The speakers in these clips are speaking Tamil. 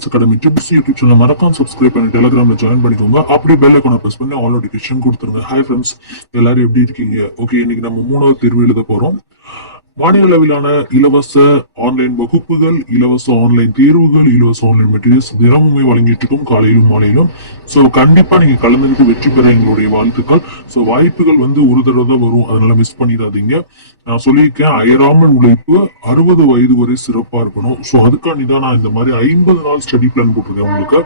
Science academy tips YouTube channel மறக்காம சப்ஸ்கிரைப் பண்ணி டெலிகிராம்ல ஜாயின் பண்ணிக்கோங்க. அப்படியே பெல் ஐகானை பிரஸ் பண்ணி ஆல் நோட்டிஃபிகேஷன் கொடுத்துருங்க. ஹாய் ஃப்ரெண்ட்ஸ், எல்லாரும் எப்படி இருக்கீங்க? ஓகே, இன்னைக்கு நம்ம 3வது தேர்வு எழுத போறோம். மாநில அளவிலான இலவச ஆன்லைன் வகுப்புகள், இலவச ஆன்லைன் தேர்வுகள், இலவச ஆன்லைன் மெட்டீரியல்ஸ் தினமுமே வழங்கிட்டு இருக்கும், காலையிலும் மாலையிலும். ஸோ கண்டிப்பா நீங்க கலந்துக்கிட்டு வெற்றி பெற எங்களுடைய வாழ்த்துக்கள். ஸோ வாய்ப்புகள் ஒரு தடவை தான் வரும், அதனால மிஸ் பண்ணிடாதீங்க. நான் சொல்லியிருக்கேன், அயராமல் உழைப்பு, 60 வயது வரை சிறப்பா இருக்கணும். ஸோ அதுக்காண்டி தான் நான் இந்த மாதிரி 50 நாள் ஸ்டடி பிளான் போட்டிருக்கேன் உங்களுக்கு.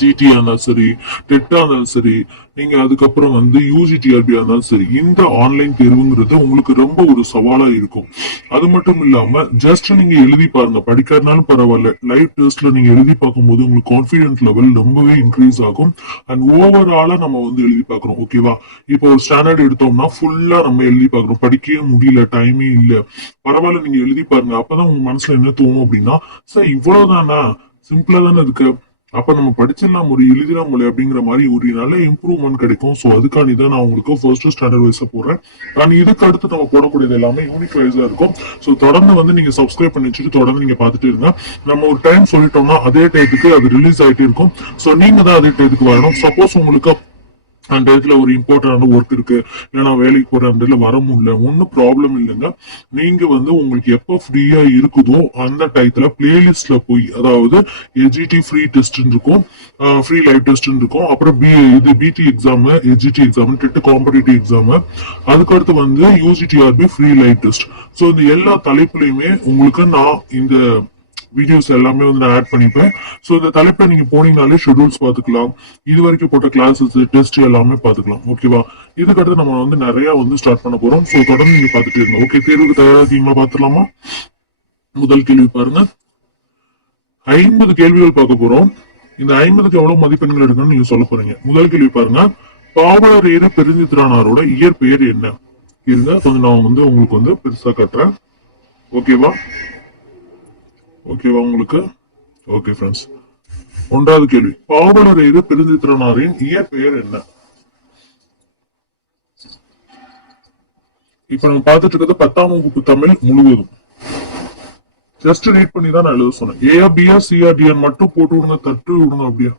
ஜிடியா இருந்தாலும் சரி, டெட்டா இருந்தாலும் சரி, நீங்க அதுக்கப்புறம் யூஜிடிஆர்பியா இருந்தாலும் சரி, இந்த ஆன்லைன் தேர்வுங்கிறது உங்களுக்கு ரொம்ப ஒரு சவாலா இருக்கும். அது மட்டும் இல்லாம ஜஸ்ட் நீங்க எழுதி பாருங்க, படிக்காதனாலும் பரவாயில்ல, லைவ் டெஸ்ட்ல நீங்க எழுதி பார்க்கும்போது உங்களுக்கு கான்பிடன்ஸ் லெவல் ரொம்பவே இன்க்ரீஸ் ஆகும். அண்ட் ஓவராலா நம்ம எழுதி பார்க்கறோம். ஓகேவா? இப்போ ஒரு ஸ்டாண்டர்ட் எடுத்தோம்னா ஃபுல்லா நம்ம எழுதி பார்க்கறோம், படிக்கவே முடியல, டைமே இல்ல, பரவாயில்ல நீங்க எழுதி பாருங்க. அப்பதான் உங்க மனசுல என்ன தோணும் அப்படின்னா, சார் இவ்வளவுதானா, சிம்பிளா தானே இருக்கு, அப்ப நம்ம படிச்சிடலாம், ஒரு எழுதிடலாம் மொழி அப்படிங்கிற மாதிரி ஒரு நல்ல இம்ப்ரூவ்மெண்ட் கிடைக்கும். ஸோ அதுக்காண்டி தான் நான் உங்களுக்கு ஃபர்ஸ்ட் ஸ்டாண்டர்ட் வைஸா போடுறேன். நான் இதுக்கு அடுத்து நம்ம போடக்கூடியது எல்லாமே யூனிட் வைஸா இருக்கும். ஸோ தொடர்ந்து நீங்க சப்ஸ்கிரைப் பண்ணி வச்சுட்டு தொடர்ந்து நீங்க பார்த்துட்டு இருங்க. நம்ம ஒரு டைம் சொல்லிட்டோம்னா அதே டைத்துக்கு அது ரிலீஸ் ஆகிட்டே இருக்கும். ஸோ நீங்க தான் அதே டைத்துக்கு வரணும். சப்போஸ் உங்களுக்கு அந்த இடத்துல ஒரு இம்பார்ட்டன்டான ஒர்க் இருக்கு, இல்லைன்னா வேலைக்கு போற அந்த இடத்துல வர முடியல, ஒன்னும் ப்ராப்ளம் இல்லைங்க. நீங்க உங்களுக்கு எப்ப ஃப்ரீயா இருக்குதோ அந்த டயத்துல பிளேலிஸ்ட்ல போய், அதாவது எஜிடி ஃப்ரீ டெஸ்ட் இருக்கும், ஃப்ரீ லைவ் டெஸ்ட் இருக்கும், அப்புறம் BT exam, SGT exam, TET competitive exam, அதுக்கடுத்து UGTRB free live test. So இந்த எல்லா தலைப்புலையுமே உங்களுக்கு நான் இந்த வீடியோஸ் எல்லாமே நான் ஆட் பண்ணிப்பேன். ஸோ இந்த தலைப்பை நீங்க போனீங்கனாலே ஷெட்யூல்ஸ் பார்த்துக்கலாம், இது வரைக்கும் போட்ட கிளாஸஸ், டெஸ்ட் எல்லாமே பார்த்துக்கலாம். ஓகேவா? இதுக்கடுத்து நம்ம நிறைய ஸ்டார்ட் பண்ண போறோம். ஸோ தொடர்ந்து நீங்க பார்த்துட்டு இருங்க. ஓகே, தேர்வுக்கு தயாராகீங்களா? பார்த்துலாமா? முதல் கேள்வி பாருங்க. 50 கேள்விகள் பார்க்க போறோம். இந்த 50க்கு எவ்வளவு மதிப்பெண்கள் எடுக்கணும்னு நீங்க சொல்ல போறீங்க. முதல் கேள்வி பாருங்க. பாவலரேறு பெருஞ்சித்திரனாரோட இயற்பெயர் என்ன? இருங்க, கொஞ்சம் நான் உங்களுக்கு பெருசா காட்டுறேன். ஓகேவா? உங்களுக்கு ஓகே ஃப்ரெண்ட்ஸ். 1வது கேள்வி, பாவலரேறு பெருஞ்சித்திரனாரின் இயற்பெயர் என்ன? இப்ப நம்ம பார்த்துட்டு இருக்கிறது 10ஆம் வகுப்பு தமிழ் முழுவதும். ஜஸ்ட் ரீட் பண்ணி தான் நான் எழுத சொன்னேன். ஏஆ பிஆ சிஆ டிஆர் மட்டும் போட்டு விடுங்க, தட்டு விடுங்க. அப்படியா?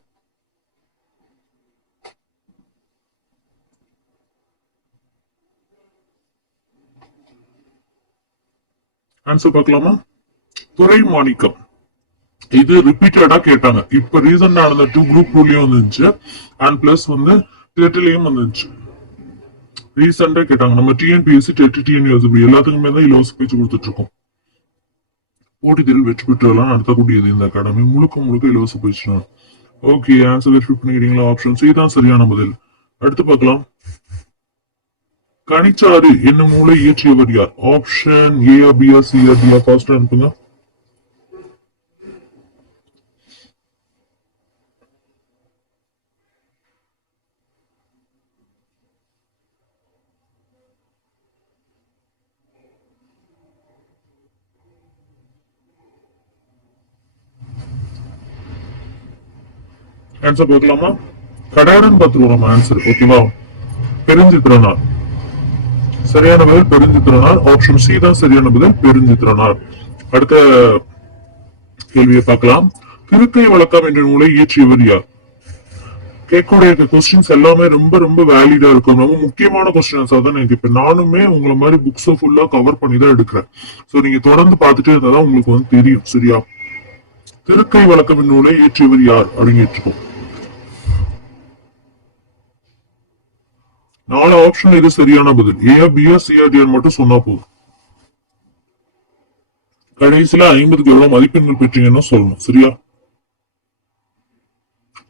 ஆன்சர் பார்க்கலாமா? துரை மாணிக்கம். இது ரிப்பீட்டடா கேட்டாங்க. இப்ப ரீசெண்டா நடந்த குரூப் 2லயும் வந்துச்சு, அண்ட் பிளஸ் டெட்லயும் வந்துச்சு. ரீசெண்டா கேட்டாங்க. நம்ம டிஎன்பிஎஸ்சி, டெட், டிஎன்யூஎஸ்பி எல்லாத்துக்குமே தான் இலவச பேச்சு கொடுத்துட்டு இருக்கோம். போட்டித் தேர்வில் வெற்றி பெற்றெல்லாம் நடத்தக்கூடியது இந்த அகாடமி, முழுக்க முழுக்க இலவச பயிற்சி தான். ஓகே, ஆன்சர் வெரிஃபை பண்ணிக்கிறீங்களா? ஆப்ஷன் சி தான் சரியான பதில். அடுத்து பார்க்கலாம். கனிச்சாறு என்னும் நூலை இயற்றியவர் யார்? Option A, B, C, D. Fast அனுப்புங்க. ஆன்சர் பார்க்கலாமா? கடாரன் பார்த்துருவோம் ஆன்சர். ஓகேவா? பெருஞ்சித்திரனார் சரியான பதில். பெருஞ்சித்திரனார். ஆப்ஷன் சி தான் சரியான பதில், பெருஞ்சித்திரனார். அடுத்த கேள்வியை பார்க்கலாம். திருக்கை வழக்கம் என்ற நூலை இயற்றியவர் யார்? கேட்கக்கூடிய கொஸ்டின்ஸ் எல்லாமே ரொம்ப ரொம்ப வேலிடா இருக்கும், ரொம்ப முக்கியமான கொஸ்டின்ஸ் தான் நான் இப்ப நானுமே உங்களை மாதிரி புக்ஸை ஃபுல்லா கவர் பண்ணி தான் எடுக்கிறேன். சோ நீங்க தொடர்ந்து பார்த்துட்டே இருந்தாதான் உங்களுக்கு தெரியும். சரியா? திருக்கை வழக்கம் நூலை இயற்றியவர் யார் அப்படின்னு கேட்டுக்கோ. 4 ஆப்ஷன் இது சரியான பதில். ஏ, பி, சி, டி மட்டும் சொன்னா போதும். கடைசியில 50க்கு எவ்வளவு மதிப்பெண்கள் பெற்றீங்கன்னு சொல்லணும். சரியா?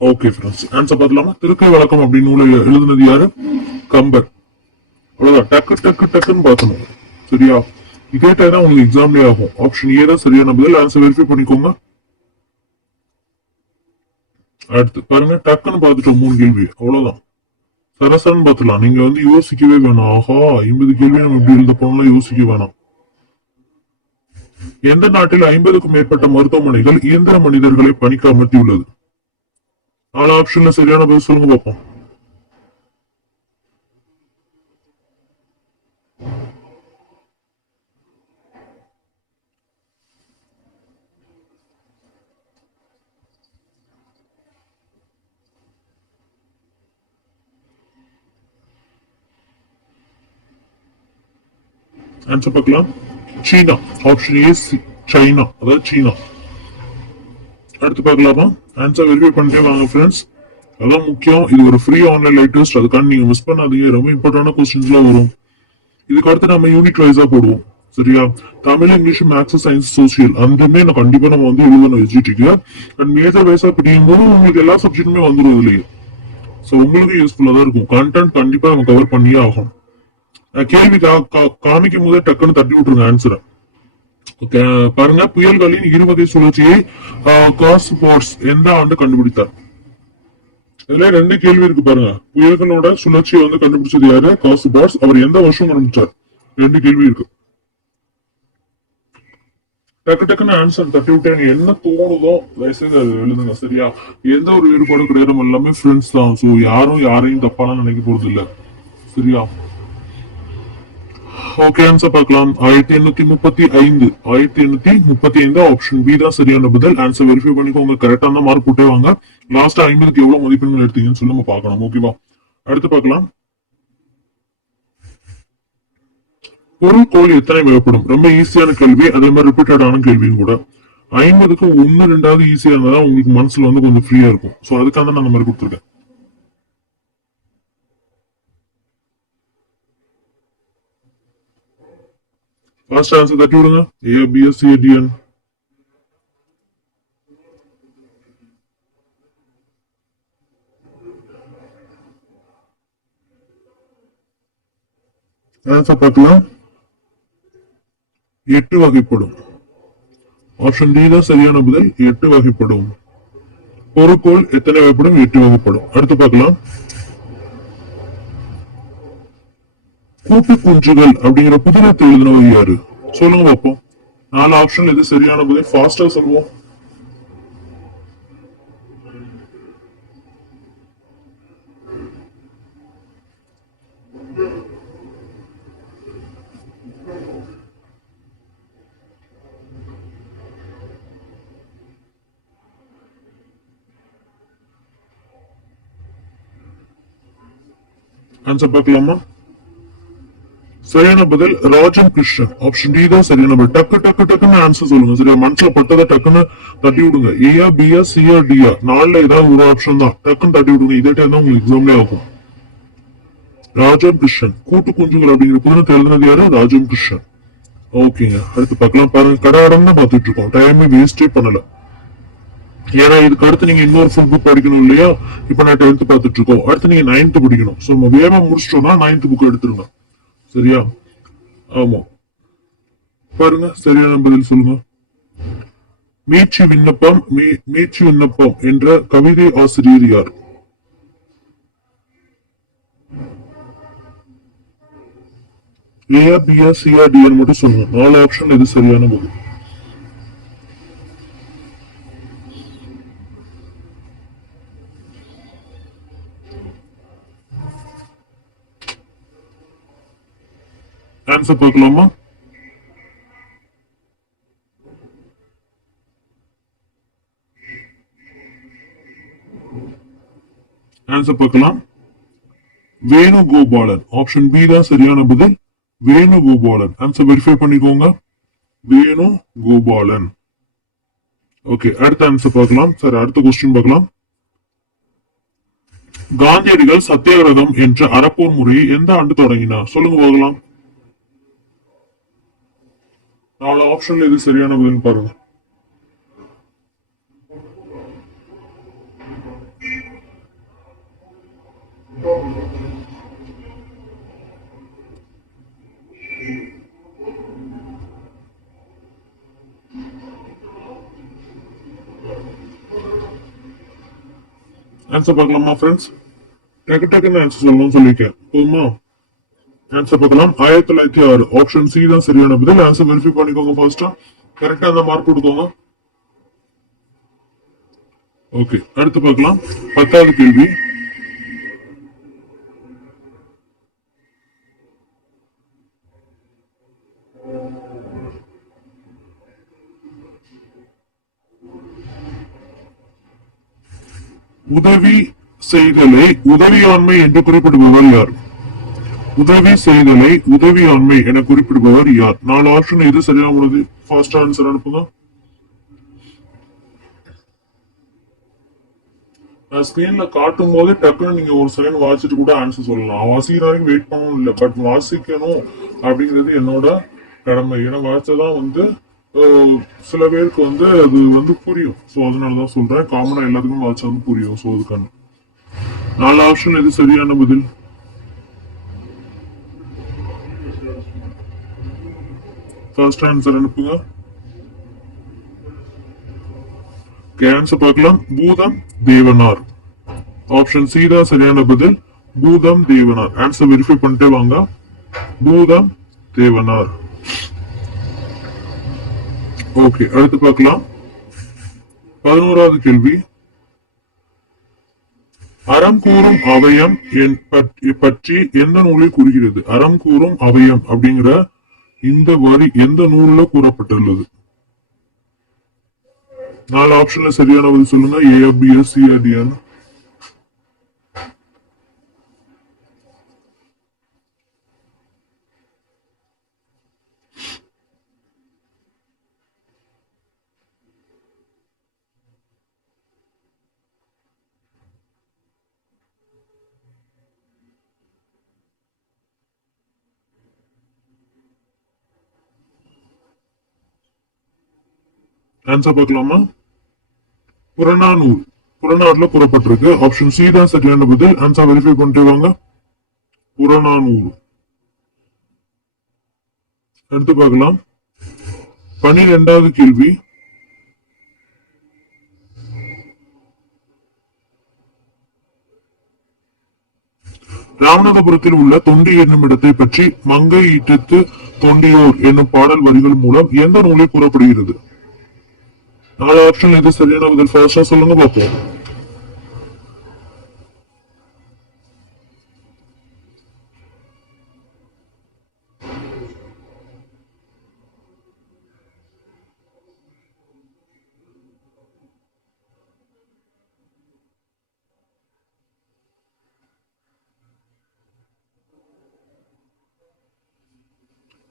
ஓகே ஃப்ரெண்ட்ஸ், ஆன்சர் பார்க்கலாமா? திருக்கை வழக்கம் அப்படின்னு நூலை எழுதுனது யாரு? கம்பர். அவ்வளவுதான், டக்கு டக்கு டக்குன்னு பார்க்கணும். சரியா? இதே டைம் தான் உங்களுக்கு எக்ஸாம்லயே ஆகும். ஆப்ஷன் ஏ தான் சரியான பதில். ஆன்சர் வெரிஃபை பண்ணிக்கோங்க. அடுத்து பாருங்க, டக்குன்னு பார்த்துட்டோம் 3 கேள்வி. அவ்வளவுதான், சரசரன்னு பார்த்துலாம். நீங்க யோசிக்கவே வேணாம். ஆஹா, 50 கேள்வி நம்ம இப்படி எழுத போனோம்லாம் யோசிக்க வேணாம். எந்த நாட்டில் 50க்கும் மேற்பட்ட மருத்துவமனைகள் இயந்திர மனிதர்களை பணிக்கு அமர்த்தியுள்ளது? 4 ஆப்ஷன்ல சரியான பதில் சொல்லுங்க பார்ப்போம். ஆன்சர் பார்க்கலாம். சீனா. ஆப்ஷன் ஏ சைனா, அதாவது சீனா. அடுத்து பார்க்கலாமா? ஆன்சர் வெரிஃபை பண்ணிட்டே வாங்க ஃப்ரெண்ட்ஸ். அதான் முக்கியம். இது ஒரு ஃப்ரீ ஆன்லைன் லைவ் டெஸ்ட், அதுக்கான நீங்க மிஸ் பண்ணாதீங்க. ரொம்ப இம்பார்ட்டன்டான கொஸ்டின்ஸ்லாம் வரும். இதுக்கு அடுத்து நம்ம யூனிட் வைஸா போடுவோம். சரியா? Tamil, English, maths, science, social அந்தமே நான் கண்டிப்பா நம்ம வந்து எழுதணும் எஸ்ஜிடிக்கு. அண்ட் மேஜர் வைஸா பிடிக்கும் போது உங்களுக்கு எல்லா சப்ஜெக்ட்டுமே வந்துடும் இதுலயே. ஸோ உங்களுக்கு யூஸ்ஃபுல்லா தான் இருக்கும். கண்டென்ட் கண்டிப்பா நம்ம கவர் பண்ணியே ஆகும். கேள்வி காமிக்கும் போதே டக்குன்னு தட்டி விட்டுருங்க ஆன்சரை. பாருங்க, புயல்களின் இருவகை சுழற்சியை காஸ்பாட்ஸ் எந்த ஆண்டு கண்டுபிடித்தார்? இதுல ரெண்டு கேள்வி இருக்கு பாருங்க. புயல்களோட சுழற்சியை வந்து கண்டுபிடிச்சது யாரு? காஸ்பாட்ஸ். அவர் எந்த வருஷம் கண்டுபிடிச்சார்? ரெண்டு கேள்வி இருக்கு. டக்கு டக்குன்னு ஆன்சர் தட்டி விட்டு என்ன தோணுதோ தயவுசெய்து அது எழுதுங்க. சரியா? எந்த ஒரு வேறுபாடும் கிடையாது. நம்ம எல்லாமே ஃப்ரெண்ட்ஸ் தான். ஸோ யாரும் யாரையும் தப்பாலாம் நினைக்க போறது இல்ல. சரியா? ஓகே, ஆன்சர் பார்க்கலாம். 1835. 1835 ஆப்ஷன் பி தான் சரியான பதில். ஆன்சர் வெரிஃபை பண்ணிக்கோங்க. கரெக்டா தான் மார்க் போட்டே வாங்க. லாஸ்டா 50க்கு எவ்வளவு மதிப்பெண்கள் எடுத்தீங்கன்னு சொல்லி நம்ம பார்க்கணும். ஓகேவா? அடுத்து பார்க்கலாம். பொருள்கோள் எத்தனை வகைப்படும்? ரொம்ப ஈஸியான கேள்வி, அதே மாதிரி ரிப்பீட்டடான கேள்வியும் கூட. 50க்கு 1, 2வது ஈஸியா இருந்தாதான் உங்களுக்கு மனசுல வந்து கொஞ்சம் ஃப்ரீயா இருக்கும். சோ அதுக்காக தான் நான் அந்த மாதிரி கொடுத்துருக்கேன். ஃபர்ஸ்ட் ஆன்சர் தட்டி விடுங்க. ஏ, பி, எஸ், சி, டி, என். ஆன்சர் பார்க்கலாம். 8 வகைப்படும். ஆப்ஷன் டி தான் சரியான பதில். 8 வகைப்படும். பொருட்கோள் எத்தனை வகைப்படும்? 8 வகைப்படும். அடுத்து பார்க்கலாம். கூட்டு குஞ்சுகள் அப்படிங்கிற புதினத்தை எழுதினவர் யாரு? சொல்லுங்க பார்ப்போம். 4 ஆப்ஷன் எது சரியான பதில்? ஃபாஸ்டா சொல்லுவோம். ஆன்சர் பார்க்கலாமா? சரியான பதில் ராஜம் கிருஷ்ணன். ஆப்ஷன் டி தான் சரியான பதில். டக்கு டக்கு டக்குன்னு ஆன்சர் சொல்லுங்க. சரியா? மனசுல பட்டதை டக்குன்னு தட்டி விடுங்க. ஏயா, பியா, சியா, டியா, 4ல ஏதாவது ஒரு ஆப்ஷன் தான். டக்குன்னு தட்டி விடுங்க. இதே டைம் தான் உங்களுக்கு எக்ஸாம்ல ஆகும். ராஜம் கிருஷ்ணன். கூட்டு குஞ்சுகள் அப்படிங்கிற புதினத்தை எழுதுனது யாரு? ராஜம் கிருஷ்ணன். ஓகேங்க. அடுத்து பார்க்கலாம். பாருங்க, கடாடம் தான் பார்த்துட்டு இருக்கோம். டைமே வேஸ்டே பண்ணல. ஏன்னா இதுக்கு அடுத்து நீங்க இன்னொரு ஃபுல் புக் படிக்கணும் இல்லையா? இப்ப நான் 10th பார்த்துட்டு இருக்கோம். அடுத்து நீங்க 9th படிக்கணும். சோ நம்ம வேகமா முடிச்சிட்டோம்னா 9th புக் எடுத்துருங்க. சரியா? ஆமா. பாருங்க, சரியான பதில் சொல்லுங்க. மீட்சி விண்ணப்பம் மீட்சி விண்ணப்பம் என்ற கவிதை ஆசிரியர் யார்? ஏஆ, பிஆ, சிஆ, டிஆர் மட்டும் சொல்லுங்க. 4 ஆப்ஷன் எது சரியான பதில்? ஆன்சர் பார்க்கலாமா? ஆன்சர் பார்க்கலாம். வேணுகோபாலன். ஆப்ஷன் பி தான் சரியான பதில். வேணுகோபாலன். ஆன்சர் வெரிஃபை பண்ணிக்கோங்க. வேணுகோபாலன். ஓகே, அடுத்த ஆன்சர் பார்க்கலாம். சார், அடுத்த கொஸ்டின் பார்க்கலாம். காந்தியடிகள் சத்தியாகிரகம் என்ற அறப்போர் முறையை எந்த ஆண்டு தொடங்கினார்? சொல்லுங்க பார்க்கலாம். 4 ஆப்ஷன்ல எது சரியான பதில் பாருங்க. ஆன்சர் பார்க்கலாமா ஃப்ரெண்ட்ஸ்? டக்கு டக்குன்னு ஆன்சர் சொல்லணும்னு சொல்லியிருக்கேன். போதுமா? ஆன்சர் பார்க்கலாம். 1906. ஆப்ஷன் சி தான் சரியான பதில். ஆன்சர் வெரிஃபை பண்ணிக்கோங்க ஃபர்ஸ்டா. கரெக்டா அந்த மார்க் கொடுக்கோங்க. ஓகே, அடுத்து பார்க்கலாம். 10வது கேள்வி. உதவி செய்தலை உதவியாண்மை என்று குறிப்பிடுபவர் யார்? உதவி செய்தலை உதவியாண்மை என குறிப்பிடுபவர் யார்? 4 ஆப்ஷன் எது சரியான உள்ளது? ஃபர்ஸ்ட் ஆன்சர் அனுப்புங்க. நான் ஸ்கிரீன்ல காட்டும் போது டக்குன்னு நீங்க ஒரு செகண்ட் வாசிச்சுட்டு கூட ஆன்சர் சொல்லலாம். வாசிக்கிற வரைக்கும் வெயிட் பண்ணவும் இல்லை, பட் வாசிக்கணும் அப்படிங்கிறது என்னோட கடமை. ஏன்னா வாசிச்சாதான் சில பேருக்கு அது புரியும். ஸோ அதனாலதான் சொல்றேன், காமனா எல்லாத்துக்கும் வாசிச்சா புரியும். ஸோ அதுக்கான 4 ஆப்ஷன் எது சரியான பதில்? ஃபர்ஸ்ட் ஆன்சர் அனுப்புங்க. ஆன்சர் பார்க்கலாம். பூதம் தேவனார். ஆப்ஷன் சி தான் சரியான பதில். பூதம் தேவனார். ஆன்சர் வெரிஃபை பண்ணிட்டே வாங்க. பூதம் தேவனார். ஓகே, அடுத்து பார்க்கலாம். 11வது கேள்வி. அறம் கூறும் அவயம் பற்றி எந்த நூலில் கூறுகிறது? அறம் கூறும் அவயம் அப்படிங்கிற இந்த வரி எந்த நூல்ல கூறப்பட்டுள்ளது? 4 ஆப்ஷன்ல சரியான பதில் சொல்லுங்க. A, B, S, C, D. Answer பார்க்கலாமா? புறநானூறு. புறநாடுல கூறப்பட்டிருக்கு. ஆப்ஷன் சி தான் சரியான பதில். ஆன்சர் வெரிஃபை பண்ணிட்டு வாங்க. புறநானூறு. அடுத்து பார்க்கலாம். 12வது கேள்வி. ராமநாதபுரத்தில் உள்ள தொண்டி என்னும் இடத்தை பற்றி மங்கை ஈட்டத்து தொண்டியோர் என்னும் பாடல் வரிகள் மூலம் எந்த நூலில் கூறப்படுகிறது? 4 ஆப்ஷன் எது சரியான பதில்? ஃபர்ஸ்டா சொல்லுங்க பார்ப்போம்.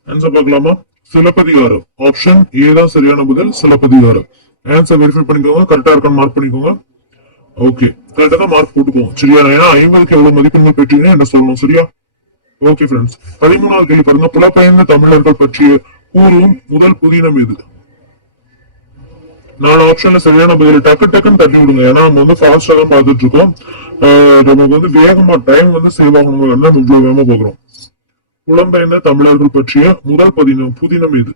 ஆன்சர் பார்க்கலாமா? சிலப்பதிகாரம். ஆப்ஷன் ஏ தான் சரியான பதில். சிலப்பதிகாரம். ஆன்சர் வெரிஃபை பண்ணிக்கோங்க. கரெக்டா இருக்கான்னு மார்க் பண்ணிக்கோங்க. ஓகே, கரெக்டா தான் மார்க் போட்டுக்கோங்க. சரியா? ஏன்னா 50க்கு எவ்வளவு மதிப்பெண்கள் பெற்றீங்கன்னு என்ன சொல்லணும். சரியா? ஓகே ஃப்ரெண்ட்ஸ், 13வது கேள்வி பாருங்க. புலப்பெயர்ந்த தமிழர்கள் பற்றிய கூறும் முதல் புதினம் எது? 4 ஆப்ஷன்ல சரியான பதில். டக்குன்னு தட்டி விடுங்க. ஏன்னா நம்ம ஃபாஸ்டா தான் பார்த்துட்டு இருக்கோம். நமக்கு வேகமா டைம் சேவ் ஆகணும். நம்ம இவ்வளவு வேகமா போகிறோம். புலம்பெயர்ந்த தமிழர்கள் பற்றிய முதல் புதினம் எது?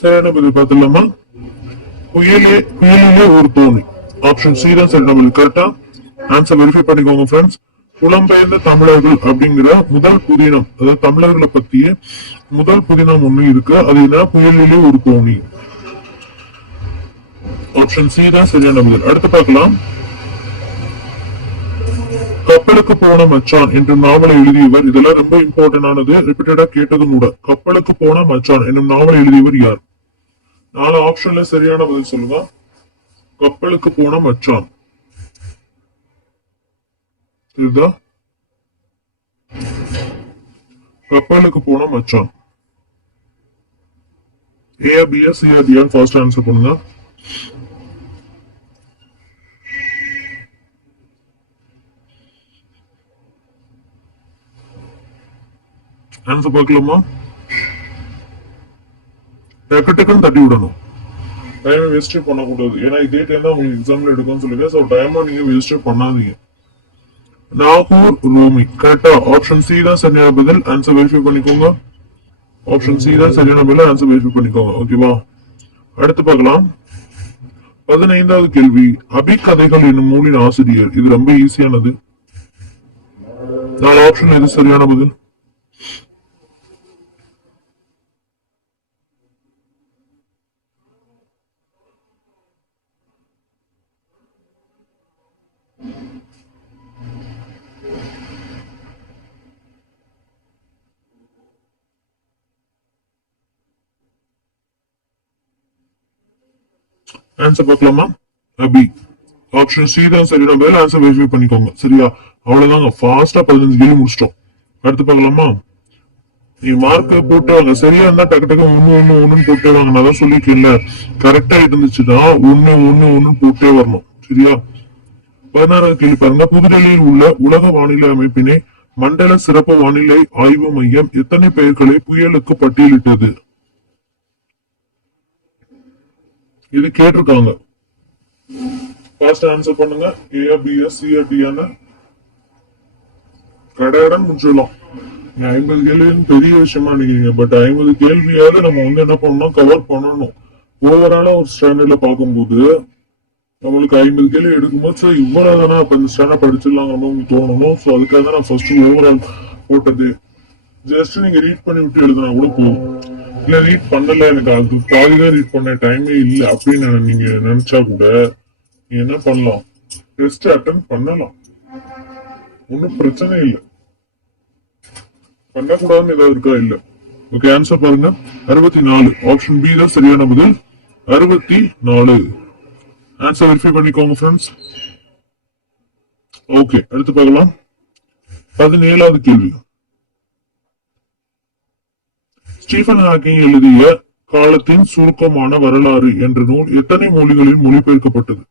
சரியான பதில் பார்த்துலாமா? புயலிலே ஒரு தோணி. ஆப்ஷன் சி தான் சரியான பதில். கரெக்டா? ஆன்சர் வெரிஃபை பண்ணிக்கோங்க ஃப்ரெண்ட்ஸ். புலம்பெயர்ந்த தமிழர்கள் அப்படிங்கிற முதல் புதினம், அதாவது தமிழர்களை பத்திய முதல் புதினம் ஒண்ணு இருக்கு. அது என்ன? புயலிலே ஒரு தோணி. ஆப்ஷன் சி தான் சரியான பதில். அடுத்து பார்க்கலாம். கப்பலுக்கு போன மச்சான் என்ற நாவலை எழுதியவர். இதெல்லாம் ரொம்ப இம்பார்ட்டன்ட் ஆனது, ரிப்பீட்டடா கேட்டதும் கூட. கப்பலுக்கு போன மச்சான் என்னும் நாவலை எழுதியவர் யார்? 4 ஆப்ஷன்ல சரியான பதில் சொல்லுங்க. கப்பலுக்கு போன மச்சான். இதுதான் கப்பலுக்கு போன மச்சான். A, B, C, D first answer பண்ணுங்க. ஆன்சர் பார்க்கலாமா? டக்குன்னு தட்டி விடணும். டைம் வேஸ்டே பண்ணக்கூடாது. ஏன்னா இதே டைம் தான் உங்களுக்கு எக்ஸாம்ல எடுக்கும்னு சொல்லுங்க. ஸோ டைமா நீங்க வேஸ்டே பண்ணாதீங்க. நாகூர் ரூமி. கரெக்டா? ஆப்ஷன் சி தான் சரியான பதில். ஆன்சர் வெரிஃபை பண்ணிக்கோங்க. ஆப்ஷன் சி தான் சரியான பதில். ஆன்சர் வெரிஃபை பண்ணிக்கோங்க. ஓகேவா? அடுத்து பார்க்கலாம். 15வது கேள்வி. அபிக்கதைகள் என்னும் நூலின் ஆசிரியர். இது ரொம்ப ஈஸியானது. 4 ஆப்ஷன் எது சரியான பதில்? ஆன்சர் பார்க்கலாமா? பி ஆப்ஷன் சி தான் சரியான பதில். ஆன்சர் வெரிஃபை பண்ணிக்கோங்க. சரியா? அவ்வளவுதாங்க, ஃபாஸ்டா 15 கேள்வி முடிச்சிட்டோம். அடுத்து பார்க்கலாமா? நீ மார்க் போட்டு வாங்க. சரியா இருந்தா டக்கு டக்கு ஒண்ணு போட்டே வாங்க. நான் தான் சொல்லிருக்கேன்ல, கரெக்டா இருந்துச்சுதான் ஒண்ணு போட்டே வரணும். சரியா? 16வது கேள்வி பாருங்க. புதுடெல்லியில் உள்ள உலக வானிலை அமைப்பினை மண்டல சிறப்பு வானிலை ஆய்வு மையம் எத்தனை பெயர்களை புயலுக்கு பட்டியலிட்டது? இது கேட்டிருக்காங்க. ஃபாஸ்ட் ஆன்சர் பண்ணுங்க. ஏ பி எஸ் சி டி கடையடன் முடிச்சிடலாம். 50 கேள்வின்னு பெரிய விஷயமா நினைக்கிறீங்க, பட் 50 கேள்வியாவது நம்ம என்ன பண்ணணும், கவர் பண்ணணும். ஓவராலா ஒரு ஸ்டாண்டர்ட்ல பார்க்கும்போது நம்மளுக்கு 50 கேள்வி எடுக்கும்போது சார் இவ்வளவுதானா, அப்ப இந்த ஸ்டாண்டர்ட் படிச்சிடலாங்கிற உங்களுக்கு தோணணும். ஸோ அதுக்காக தான் நான் ஃபர்ஸ்ட் ஓவரால் போட்டது. ஜஸ்ட் நீங்க ரீட் பண்ணி விட்டு எழுதுனா கூட போதும். இல்ல ரீட் பண்ணல, எனக்கு அது பாதிதான் ரீட் பண்ண டைமே இல்லை அப்படின்னு நீங்க நினைச்சா கூட நீங்க என்ன பண்ணலாம், டெஸ்ட் அட்டன் பண்ணலாம். ஒன்னும் பிரச்சனை இல்லை. பண்ணக்கூடாதுன்னு ஏதாவது இருக்கா? இல்ல. ஓகே, ஆன்சர் பாருங்க. 64. ஆப்ஷன் பி தான் சரியான பதில். 64. ஆன்சர் வெரிஃபை பண்ணிக்கோங்க ஃப்ரெண்ட்ஸ். ஓகே, அடுத்து பார்க்கலாம். 17வது கேள்வி. ஸ்டீஃபன் ஹாக்கிங் எழுதிய காலத்தின் சுருக்கமான வரலாறு என்ற நூல் எத்தனை மொழிகளில் மொழிபெயர்க்கப்பட்டது?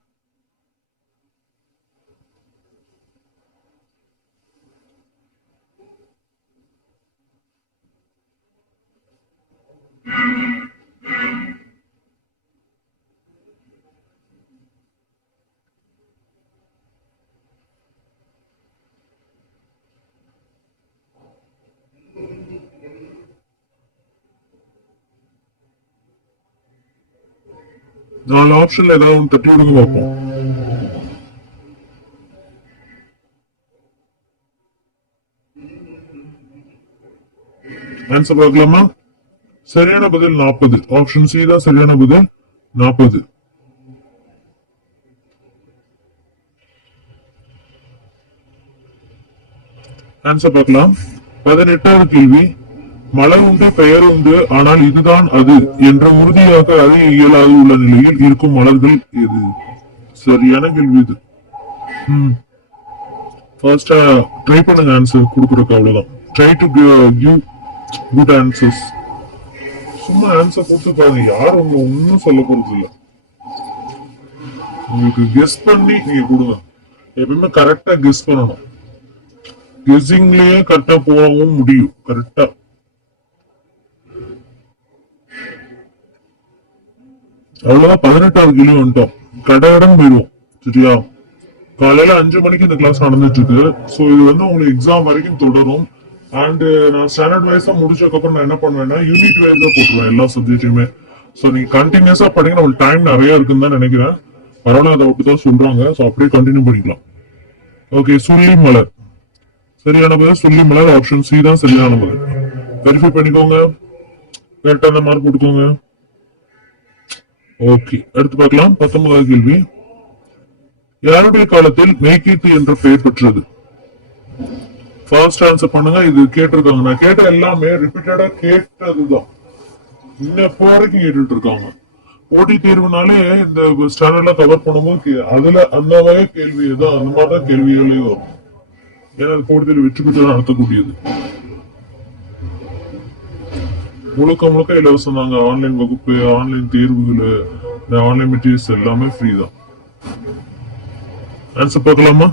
நாலு ஆப்ஷன்ல ஏதாவது ஒன்று தட்டி விடுங்க பார்ப்போம். ஆன்சர் பார்க்கலாமா? சரியான பதில் 40. ஆப்ஷன் சி தான் சரியான பதில். 40. ஆன்சர் பார்க்கலாம். 18வது கேள்வி. மழை உண்டு, பெயர் உண்டு, ஆனால் இதுதான் அது என்ற உறுதியாக அதை இயலாது உள்ள நிலையில் இருக்கும் மலர்கள் எது? சரியான கேள்வி இது. ஃபர்ஸ்டா ட்ரை பண்ணுங்க ஆன்சர் கொடுக்கறதுக்கு. அவ்வளவுதான். Try to give good answers. சும்மா ஆன்சர் கொடுத்து பாருங்க, யாரும் உங்க ஒன்னும் சொல்ல போறது இல்ல. உங்களுக்கு கெஸ் பண்ணி நீங்க கொடுங்க. எப்பயுமே கரெக்டா கெஸ் பண்ணணும். கெஸ்ஸிங்லயே கரெக்டா போகவும் முடியும். கரெக்டா அவ்வளவுதான். 18வது கேள்வி வந்துட்டோம். கடையடன் போயிடுவோம். சரியா? காலையில 5 மணிக்கு இந்த கிளாஸ் நடந்துட்டு இருக்கு. சோ இது உங்களுக்கு எக்ஸாம் வரைக்கும் தொடரும். அண்ட் நான் ஸ்டாண்டர்ட் வைஸா முடிச்சதுக்கு அப்புறம் நான் என்ன பண்ணுவேன்னா யூனிட் வைஸா போட்டுருவேன் எல்லா சப்ஜெக்ட்டுமே. சோ நீங்க கண்டினியூஸா படிங்க. உங்களுக்கு டைம் நிறைய இருக்குன்னு தான் நினைக்கிறேன். பரவாயில்ல, அதை அப்படிதான் சொல்றாங்க. சோ அப்படியே கண்டினியூ பண்ணிக்கலாம். ஓகே, சுள்ளி மலர் சரியான பதில். சுள்ளி மலர் ஆப்ஷன் சி தான் சரியான பதில். வெரிஃபை பண்ணிக்கோங்க. கரெக்டா அந்த மார்க் கொடுக்கோங்க. ஓகே, அடுத்து பார்க்கலாம். 19வது கேள்வி. யாருடைய காலத்தில் மேய்கீத்து என்ற பெயர் பெற்றது? ஃபர்ஸ்ட் ஆன்சர் பண்ணுங்க. இது கேட்டிருக்காங்க. நான் கேட்ட எல்லாமே ரிப்பீட்டடா கேட்டதுதான். இன்னும் வரைக்கும் கேட்டுட்டு இருக்காங்க. போட்டி தேர்வுனாலே இந்த ஸ்டாண்டர்ட்ல கவர் பண்ணும்போது அதுல அந்த வகை கேள்வி தான், அந்த மாதிரிதான் கேள்விகளே வரும். ஏன்னா அது போட்டி தேர்வு வெற்றி பெற்று நடத்தக்கூடியது. முழுக்க இலவசம் தாங்க. ஆன்லைன் வகுப்பு, ஆன்லைன் தேர்வுகள், ஆன்லைன் மெட்டீரியல்ஸ் எல்லாமே ஃப்ரீ தான். ஆன்சர் பார்க்கலாமா?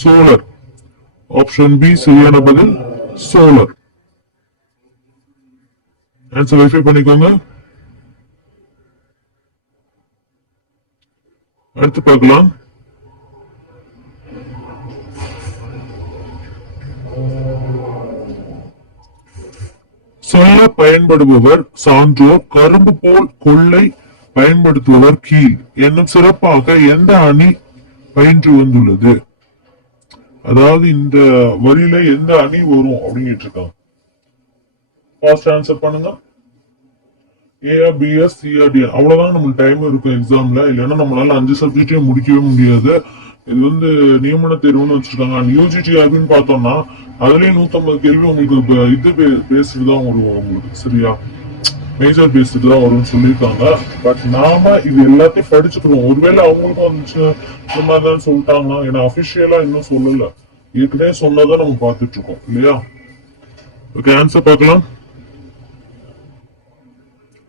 சோலர் ஆப்ஷன் பி சரியான பதில். சோலர். ஆன்சர் வெரிஃபை பண்ணிக்கோங்க. அடுத்து பார்க்கலாம். சொல்ல பயன்படுபவர் சான்றோர், கரும்பு போல் கொள்ளை பயன்படுத்துபவர் கீழ் என்னும் சிறப்பாக எந்த அணி பயின்று வந்துள்ளது? அதாவது இந்த வரியில எந்த அணி வரும் அப்படின்னு கேட்டிருக்காங்க. ஃபாஸ்ட் ஆன்சர் பண்ணுங்க. ஏ பி எஸ் சி டி. அவ்வளவுதான் நம்மளுக்கு டைம் இருக்கும் எக்ஸாம்ல. இல்லைன்னா நம்மளால 5 சப்ஜெக்டையும் முடிக்கவே முடியாது. இது நியமன தேர்வுன்னு வச்சிருக்காங்க. யூஜிடி அப்படின்னு பார்த்தோம்னா அதுலயும் 150 கேள்வி உங்களுக்கு இது பேசுறதுதான் வரும் உங்களுக்கு. சரியா? மேஜர் பேஸ்டு தான் வரும்னு சொல்லியிருக்காங்க. பட் நாம இது எல்லாத்தையும் படிச்சுக்கிறோம். ஒருவேளை அவங்களுக்கும் வந்துச்சு இந்த மாதிரிதான் சொல்லிட்டாங்கன்னா, ஏன்னா அபிஷியலா இன்னும் சொல்லல, ஏற்கனவே சொன்னதான் நம்ம பார்த்துட்டு இருக்கோம் இல்லையா. ஓகே, ஆன்சர் பார்க்கலாம்.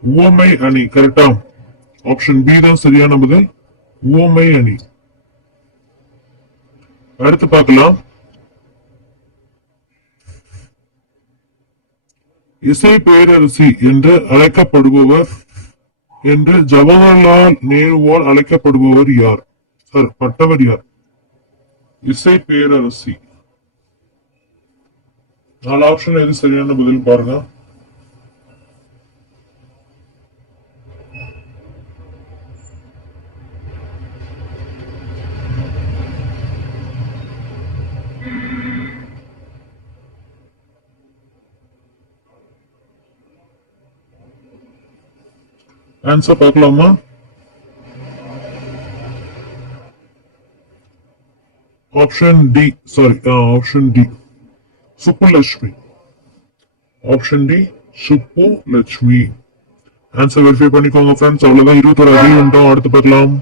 உவமை அணி கரெக்டா? ஆப்ஷன் பி தான் சரியான பதில், உவமை அணி. அடுத்து பார்க்கலாம். இசை பேரரசி என்று அழைக்கப்படுபவர் என்று ஜவஹர்லால் நேருவால் அழைக்கப்படுபவர் யார்? சார், பட்டவர் யார்? இசை பேரரசி. 4 ஆப்ஷன் எது சரியான பதில் பாருங்க. ஆன்சர் பார்க்கலாமா? Option D, sorry option D Subbulakshmi. Option D Subbulakshmi. Answer verify பண்ணிக்கோங்க ஃப்ரெண்ட்ஸ். அவ்வளவுதான், 21 அறிவு வந்துட்டோம். அடுத்து பார்க்கலாம்.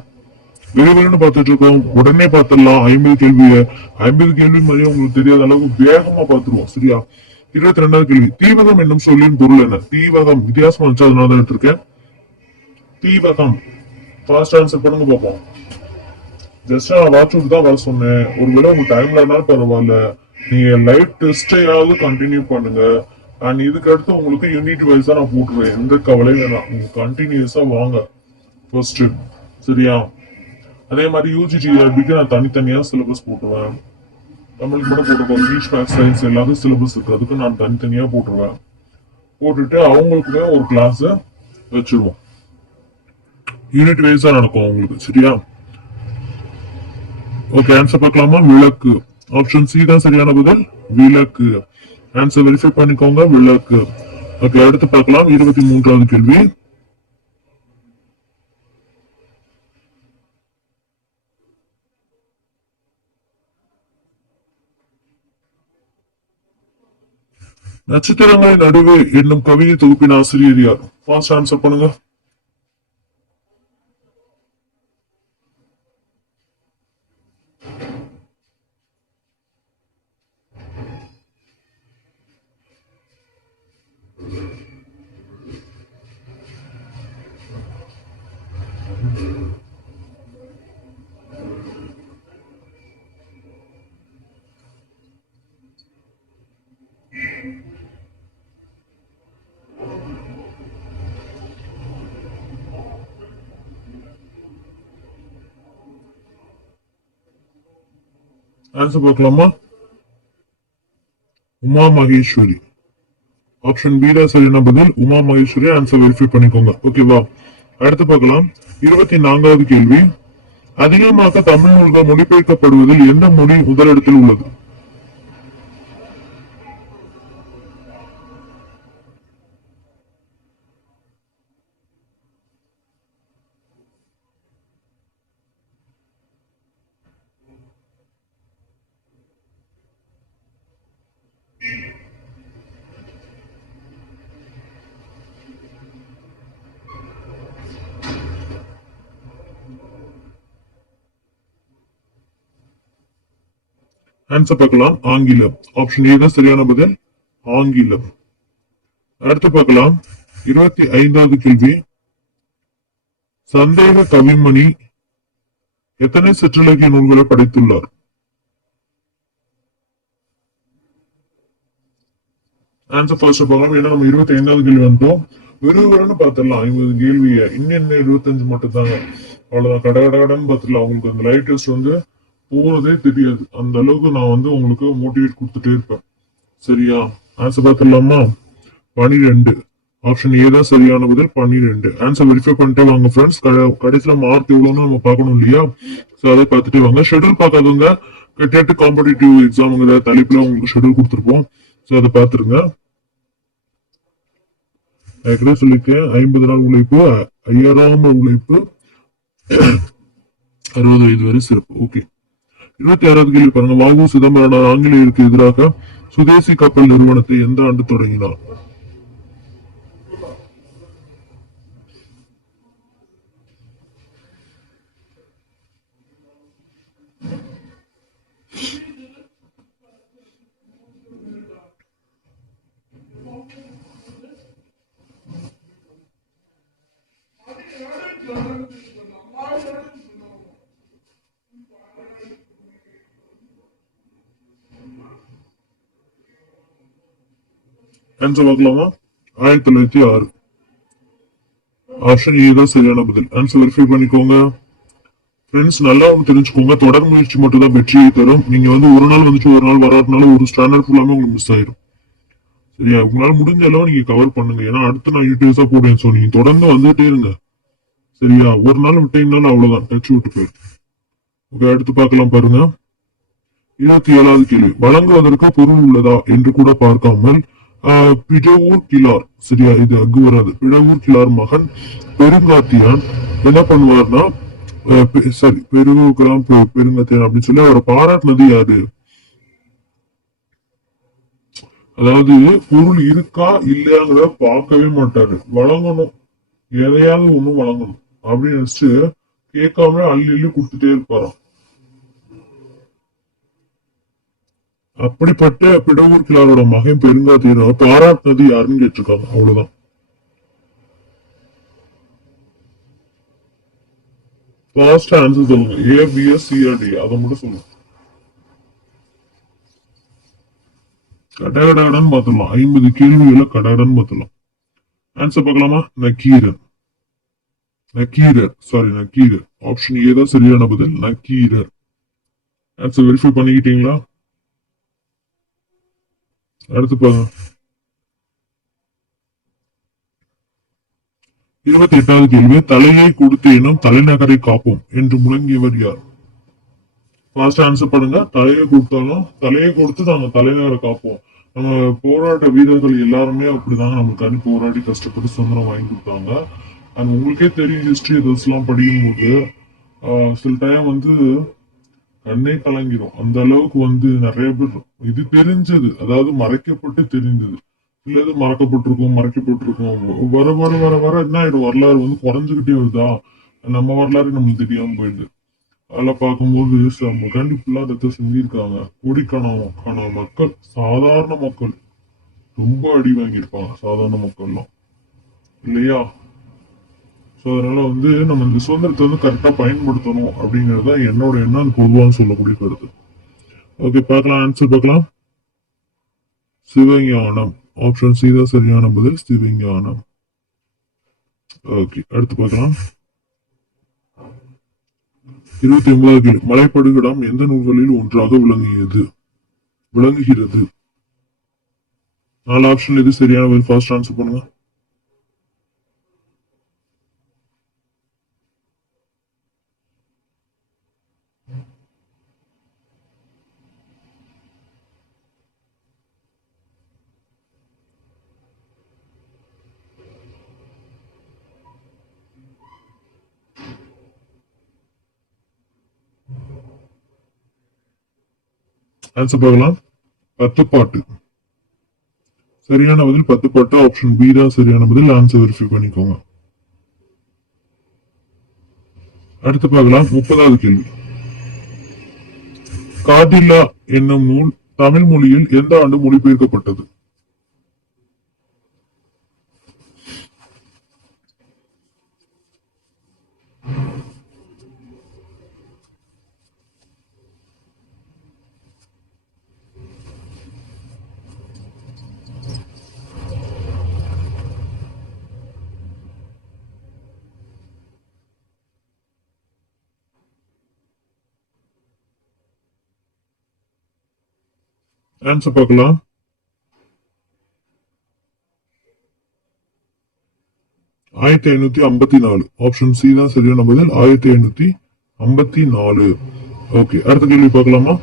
விரைவில்னு பார்த்துட்டு இருக்கோம், உடனே பார்த்துடலாம். 50 கேள்வியை 50 கேள்வி மாதிரி உங்களுக்கு தெரியாத அளவுக்கு வேகமா பார்த்துருவோம் சரியா. 22வது கேள்வி, தீவகம் என்னும் சொல்லின் பொருள் என்ன? தீவகம் வித்தியாசமா இருந்துச்சு, அதனால தான் எடுத்திருக்கேன். தீவகம் ஃபாஸ்ட் ஆன்சர் பண்ணுங்க பாப்போம். ஜஸ்ட் நான் வாட்ச் அவுட் தான் வர சொன்னேன். ஒருவேளை உங்க டைம்ல இருந்தாலும் பரவாயில்ல, நீங்க லைவ் டெஸ்டையாவது கண்டினியூ பண்ணுங்க. அண்ட் இதுக்கு அடுத்து உங்களுக்கு யூனிட் வைஸா நான் போட்டுருவேன், எந்த கவலையும் வேணாம். நீங்க கண்டினியூஸா வாங்க ஃபர்ஸ்ட் சரியா. அதே மாதிரி யூஜிடிஆர்பிக்கு நான் தனித்தனியா சிலபஸ் போட்டுருவேன். தமிழுக்கு மட்டும் போட்டுருக்கோம், இங்கிலீஷ் மேத்ஸ் சயின்ஸ் எல்லாரும் சிலபஸ் இருக்கு, அதுக்கு நான் தனித்தனியா போட்டுருவேன். போட்டுட்டு அவங்களுக்குமே ஒரு கிளாஸ் வச்சிருவோம். யூனிட் வைஸா நடக்கும் உங்களுக்கு சரியா. ஓகே, ஆன்சர் பார்க்கலாமா? விளக்கு. ஆப்ஷன் சி தான் சரியான பதில், விளக்கு. ஆன்சர் வெரிஃபை பண்ணிக்கோங்க, விளக்கு. ஓகே, அடுத்து பார்க்கலாம். 23வது கேள்வி, நட்சத்திரங்களின் நடுவே என்னும் கவிதை தொகுப்பின் ஆசிரியர் யார்? ஃபாஸ்ட் ஆன்சர் பண்ணுங்க. ஆன்சர் பார்க்கலாமா? உமா மகேஸ்வரி. ஆப்ஷன் பி தான் சரியான பதில், உமா மகேஸ்வரி. ஆன்சர் வெரிஃபை பண்ணிக்கோங்க ஓகேவா. அடுத்து பார்க்கலாம். 24வது கேள்வி, அதிகமாக தமிழ் நூல்கள் மொழிபெயர்க்கப்படுவதில் எந்த மொழி முதலிடத்தில் உள்ளது? ஆன்சர் பார்க்கலாம். ஆங்கிலம். ஆப்ஷன் ஏ தான் சரியான பதில், ஆங்கிலம். அடுத்து பார்க்கலாம். 25வது கேள்வி, சந்தேக கவிமணி எத்தனை சிற்றிலக்கிய நூல்களை படைத்துள்ளார்? ஆன்சர் ஃபர்ஸ்ட் பார்க்கலாம். ஏன்னா நம்ம 25வது கேள்வி வந்தோம், விறுவிறுன்னு பார்த்துடலாம். 50 கேள்வியை இன்னும் 25 மட்டும் தாங்க, அவ்வளவுதான். கடகடன்னு பார்த்துடலாம். உங்களுக்கு அந்த லைவ் டெஸ்ட் வந்து போறதே தெரியாது, அந்த அளவுக்கு நான் வந்து உங்களுக்கு மோட்டிவேட் கொடுத்துட்டே இருப்பேன் சரியா. ஆன்சர் பார்த்துடலாமா? 12. ஆப்ஷன் ஏ தான் சரியான பதில், 12. ஆன்சர் வெரிஃபை பண்ணிட்டே வாங்க ஃப்ரெண்ட்ஸ். கடைசியில மார்க் எவ்வளவுன்னு நம்ம பார்க்கணும் இல்லையா, சோ அதை பார்த்துட்டு வாங்க. ஷெட்யூல் பார்க்காதவங்க டெட் காம்படிட்டிவ் எக்ஸாமுங்கிற தலைப்புல உங்களுக்கு ஷெட்யூல் கொடுத்துருப்போம், சோ அதை பார்த்துருங்க. நான் சொல்லியிருக்கேன், 50 நாள் உழைப்பு, 5000 உழைப்பு, 60 வயது வரை சிறப்பு. ஓகே, 26வது கேள்வி பாருங்க. வாகு சிதம்பரனார் ஆங்கிலேயருக்கு எதிராக சுதேசி கப்பல் நிறுவனத்தை எந்த ஆண்டு தொடங்கினார்? ஆன்சர் பார்க்கலாமா? 1906. ஆப்ஷன் ஏ தான் சரியான பதில். ஆன்சர் வெரிஃபை பண்ணிக்கோங்க. ஃப்ரெண்ட்ஸ், நல்லா தெரிஞ்சுக்கோங்க, தொடர் முயற்சி மட்டும் தான் வெற்றியை தரும். நீங்க ஒரு நாள் வந்துட்டு ஒரு நாள் வராதுனால ஒரு ஸ்டாண்டர்ட் ஃபுல்லாமே உங்களுக்கு மிஸ் ஆயிரும். சரியா? உங்களால முடிஞ்ச அளவு நீங்க கவர் பண்ணுங்க. ஏன்னா அடுத்த நான் டீட்டெயில்ஸா போடுவேன். ஸோ நீங்க தொடர்ந்து வந்துட்டே இருங்க. சரியா? ஒரு நாள் விட்டீங்கனாலும் அவ்வளவுதான், டச் விட்டு போயிடும். ஓகே, அடுத்து பார்க்கலாம் பாருங்க. 27வது கேள்வி. வழங்குவதற்கு பொருள் உள்ளதா என்று கூட பார்க்காமல் பிடவூர் கிளார், சரியா, இது அங்கு வராது, பிடவூர் கிளார் மகன் பெருங்காத்தியான் என்ன பண்ணுவார்னா, சாரி, பெருங்குலாம் பெருங்காத்தியான் அப்படின்னு சொல்லி அவரை பாராட்டினது யாரு? அதாவது பொருள் இருக்கா இல்லையாங்கிறத பார்க்கவே மாட்டாரு, வழங்கணும், எதையாவது ஒண்ணு வழங்கணும் அப்படின்னு நினைச்சிட்டு கேட்காம அள்ளி அள்ளி கொடுத்துட்டே இருப்பாராம். அப்படிப்பட்ட பிடவூர் கிளாரோட மகன் பெருங்காத்தியரை பாராட்டினது யாருன்னு கேட்டிருக்காங்க. அவ்வளவுதான். லாஸ்ட் ஆன்சர் சொல்லுங்க. ஏபிஎஸ்சிஆர்டி அதை மட்டும் சொல்லுங்க. கடகடகடன் பார்த்துடலாம். 50 கேள்விகளை கடகடன் பார்த்துடலாம். ஆன்சர் பார்க்கலாமா? Nakkeerar. Nakkeerar, sorry, Nakkeerar. Option A தான் சரியான பதில், நக்கீரர். Answer verify பண்ணிக்கிட்டீங்களா? அடுத்து பாருங்க. 28வது கேள்வி. தலையை கொடுத்தேனும் தலைநகரை காப்போம் என்று முழங்கியவர் யார்? லாஸ்ட் ஆன்சர் பண்ணுங்க. தலையை கொடுத்தாலும் தலையை கொடுத்து நாங்க தலைநகரை காப்போம். நம்ம போராட்ட வீரர்கள் எல்லாருமே அப்படிதாங்க நமக்காண்டி போராடி கஷ்டப்பட்டு சுதந்திரம் வாங்கி கொடுத்தாங்க. அது உங்களுக்கே தெரியும், ஹிஸ்டரி எல்லாம் படிக்கும் போது சில டைம் கண்ணே கலங்கிடும். அந்த அளவுக்கு நிறைய பேர் இது தெரிஞ்சது, அதாவது மறைக்கப்பட்டு தெரிந்தது, இல்லது மறைக்கப்பட்டிருக்கும். வர வர வர வர என்ன ஆயிடும், வரலாறு குறைஞ்சுக்கிட்டே வருதா, நம்ம வரலாறு நம்மளுக்கு தெரியாம போயிடுது. அதெல்லாம் பார்க்கும்போது கண்டிப்பா ரத்த செஞ்சிருக்காங்க. கோடிக்கான மக்கள், சாதாரண மக்கள் ரொம்ப அடி வாங்கியிருப்பாங்க, சாதாரண மக்கள்லாம், இல்லையா? ஸோ அதனால நம்ம இந்த சுதந்திரத்தை கரெக்டா பயன்படுத்தணும் அப்படிங்கறத என்னோட எண்ணம், அது பொதுவாக சொல்லக்கூடிய கருத்து. ஓகே, பார்க்கலாம். ஆன்சர் பார்க்கலாம். சிவஞானம். ஆப்ஷன் சி தான் சரியான பதில், சிவஞானம். ஓகே, அடுத்து பார்க்கலாம். 29வது கேள்வி. மலைப்படுகடம் எந்த நூல்களில் ஒன்றாக விளங்குகிறது? 4 ஆப்ஷன் எது சரியான பதில்? ஃபர்ஸ்ட் ஆன்சர் பண்ணுங்க. ஆன்சர் பார்க்கலாம். பத்துப்பாட்டு. சரியான பதில் பத்துப்பாட்டு. ஆப்ஷன் பி தான் சரியான பதில். ஆன்சர் வெரிஃபை பண்ணிக்கோங்க. அடுத்து பார்க்கலாம். 30வது கேள்வி. காதில்லா என்னும் நூல் தமிழ் மொழியில் எந்த ஆண்டு மொழிபெயர்க்கப்பட்டது? ஆன்சர் பார்க்கலாம். ஆயிரத்தி 554. ஆப்ஷன் சி தான் சரியான பதில், 1554. ஓகே, அடுத்த கேள்வி பார்க்கலாமா?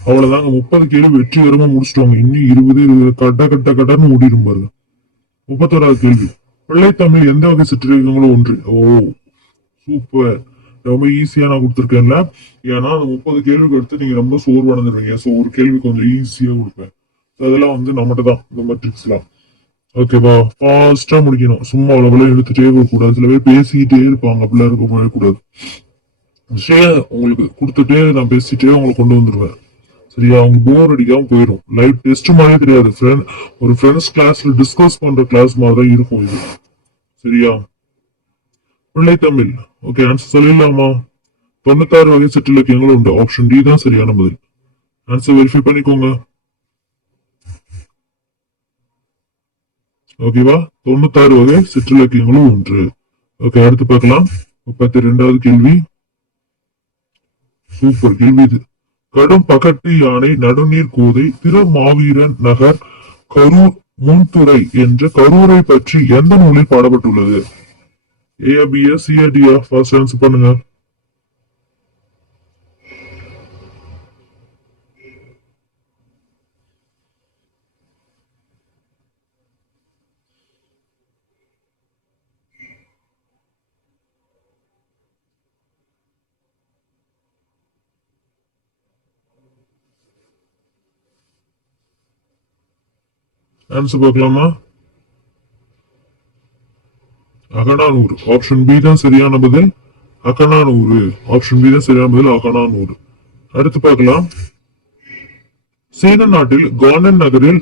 அவ்வளவுதாங்க, 30 கேள்வி வெற்றிகரமா முடிச்சிட்டோங்க. இன்னும் 20 கட்டன்னு ஓடிடும் பாருங்க. 31வது கேள்வி. பிள்ளைத்தமிழ் எந்த வகை சிற்றிலக்கியங்களும் ஒன்று? ஓ, சூப்பர். ரொம்ப ஈஸியா நான் கொடுத்துருக்கேன்ல. ஏன்னா அந்த 30 கேள்விக்கு எடுத்து நீங்க ரொம்ப சோர்வடைஞ்சிருவீங்க. ஸோ ஒரு கேள்வி கொஞ்சம் ஈஸியா கொடுப்பேன். அதெல்லாம் நம்மகிட்ட தான் இந்த மாதிரி ட்ரிக்ஸ் எல்லாம். ஓகேவா? ஃபாஸ்டா முடிக்கணும். சும்மா அவ்வளவு இழுத்துட்டே இருக்கக்கூடாது. சில பேர் பேசிக்கிட்டே இருப்பாங்க, அப்படிலாம் இருக்க கூடாது. விஷயம் உங்களுக்கு கொடுத்துட்டே நான் பேசிட்டே உங்களை கொண்டு வந்துருவேன். சரியா? அவங்க போர் அடிக்காம போயிடும். லைவ் டெஸ்ட் மாதிரியே தெரியாது. ஒரு ஃப்ரெண்ட்ஸ் கிளாஸ்ல டிஸ்கஸ் பண்ற கிளாஸ் மாதிரி இருக்கும் இது. சரியா? பிள்ளைத்தமிழ். ஓகே, ஆன்சர் சொல்லிடலாமா? 96 வகை சிற்றிலக்கியங்கள் உண்டு. ஆப்ஷன் டி தான் சரியான பதில். ஆன்சர் வெரிஃபை பண்ணிக்கோங்க. ஓகேவா? 96 வகை சிற்றிலக்கியங்களும் ஒன்று. ஓகே, அடுத்து பார்க்கலாம். 32வது கேள்வி. சூப்பர் கேள்வி இது. கடும் பகட்டு யானை நடுநீர் கோதை திருமாவீரன் நகர் கரூர் முன்துறை என்ற கரூரை பற்றி எந்த நூலில் பாடப்பட்டுள்ளது? ஏபிஎஸ் சிஆர்டியா? ஃபர்ஸ்ட் ஆன்சர் பண்ணுங்க. ஆன்சர் பார்க்கலாமா? அகனானூறு. ஆப்ஷன் பி தான் சரியான பதில். அகனானூறு. ஆப்ஷன் பி தான் சரியான பதில். அகனானூறு. அடுத்து பார்க்கலாம். சீன நாட்டில் கானன் நகரில்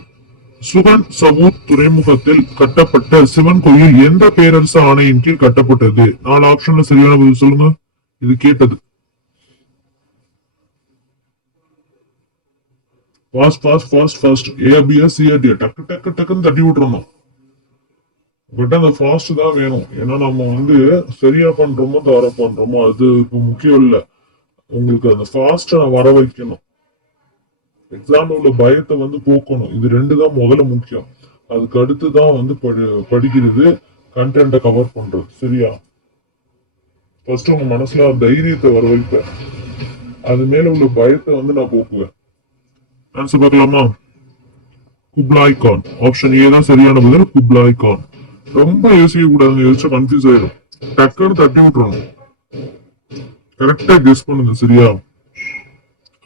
சுகன் சவூத் துறைமுகத்தில் கட்டப்பட்ட சிவன் கோயில் எந்த பேரரசு ஆணையின் கீழ் கட்டப்பட்டது? 4 ஆப்ஷன்ல சரியான பதில் சொல்லுங்க. இது கேட்டது. Fast fast fast fast. ABS CRT டக்கு டக்கு டக்குன்னு தட்டி விட்டுறணும். பட் அந்த ஃபாஸ்ட் தான் வேணும். ஏன்னா நம்ம சரியா பண்றோமோ தவற பண்றோமோ அது இப்ப முக்கியம் இல்ல. உங்களுக்கு அந்த ஃபாஸ்ட வர வைக்கணும். எக்ஸாம்ல உள்ள பயத்தை போக்கணும். இது ரெண்டு தான் முதல்ல முக்கியம். அதுக்கு அடுத்துதான் படிக்கிறது, கண்டென்ட்டை கவர் பண்றது. சரியா? ஃபர்ஸ்ட் உங்க மனசுல தைரியத்தை வர வைப்பேன். அது மேல உள்ள பயத்தை நான் போக்குவேன். ஆன்சர் பார்க்கலாமா? குப்லாய் கான். ஆப்ஷன் ஏ தான் சரியான பதில். குப்லாய் கான். ரொம்ப யோசிக்க கூடாதுங்க. யோசிச்சா கன்ஃபியூஸ் ஆயிடும். டக்குன்னு தட்டி விட்டுறணும். கரெக்டா கெஸ் பண்ணுங்க. சரியா?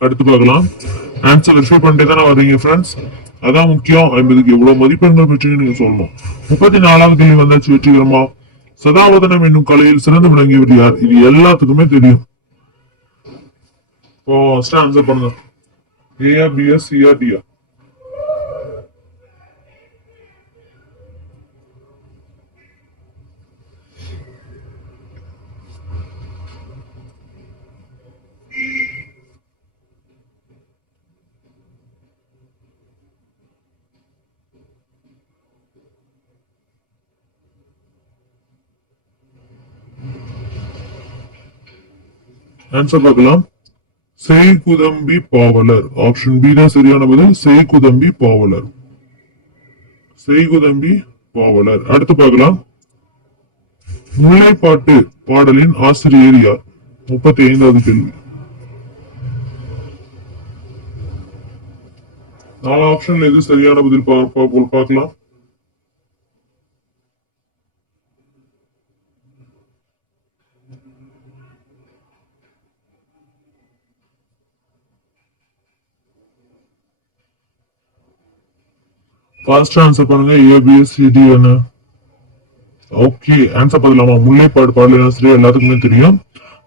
அடுத்து பார்க்கலாம். ஆன்சர் வெரிஃபை பண்ணிட்டே தானே வர்றீங்க ஃப்ரெண்ட்ஸ். அதான் முக்கியம். 50க்கு எவ்வளவு மதிப்பெண்கள் பெற்றீங்கன்னு நீங்க சொல்லணும். 34வது கேள்வி வந்தாச்சு. வெற்றிகரமா சதாவதனம் என்னும் கலையில் சிறந்து விளங்கியவர் யார்? இது எல்லாத்துக்குமே தெரியும். ஆன்சர் பண்ணுங்க. ஏஆ பிஎஸ் சிஆர்டியா? ஆன்சர் பார்க்கலாம். செய்குதம்பி பாவலர். ஆப்ஷன் பி தான் சரியான பதில். செய்குதம்பி பாவலர். செய்குதம்பி பாவலர். அடுத்து பார்க்கலாம். முல்லைப்பாட்டு பாடலின் ஆசிரியர் யார்? 35வது கேள்வி. 4 ஆப்ஷன்ல எது சரியான பதில் பார்க்கலாம். ஃபாஸ்ட் ஆன்சர் பண்ணுங்க. ஏபிஎஸ்சிடி என்ன? ஓகே, ஆன்சர் பண்ணலாமா? முல்லைப்பாடு பாடல் ஆசிரியர் எல்லாத்துக்குமே தெரியும்.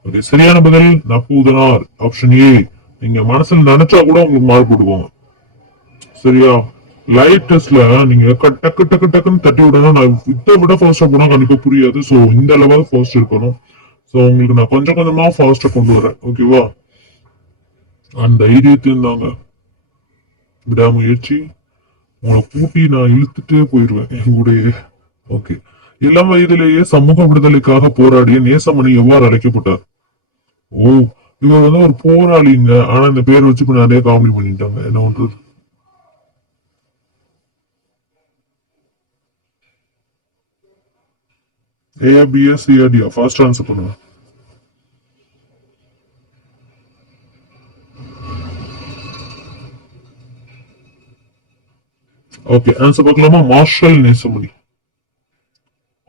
ஓகே, சரியான பதில் நப்பூதனார். Option A. நீங்க மனசுல நினைச்சா கூட உங்களுக்கு மார்க் போட்டுக்கோங்க. சரியா? லைட் டெஸ்ட்ல நீங்க டக்கு டக்கு டக்குன்னு தட்டி விடணும். நான் இதை விட ஃபாஸ்டா போனா கண்டிப்பா புரியாது. சோ இந்த அளவாவது ஃபாஸ்ட் இருக்கணும். சோ உங்களுக்கு நான் கொஞ்சம் கொஞ்சமா ஃபாஸ்டா கொண்டு வரேன். ஓகேவா? அந்த தைரியத்தையும் தாங்க, விடாமுயற்சி. உங்களை கூட்டி நான் இழுத்துட்டே போயிருவேன் எங்களுடைய. ஓகே. இளம் வயதிலேயே சமூக விடுதலைக்காக போராடிய நேசமணி எவ்வாறு அழைக்கப்பட்டார்? ஓ, இவர் ஒரு போராளிங்க. ஆனா இந்த பேர் வச்சு இப்ப நிறைய காமெடி பண்ணிட்டாங்க. என்ன பண்றது? ஏபிஎஸ் சிஆர்டியா? ஃபாஸ்ட் ஆன்சர் பண்ணுங்க. ஓகே, ஆன்சர் பார்க்கலாமா? மார்ஷல் நேசமணி.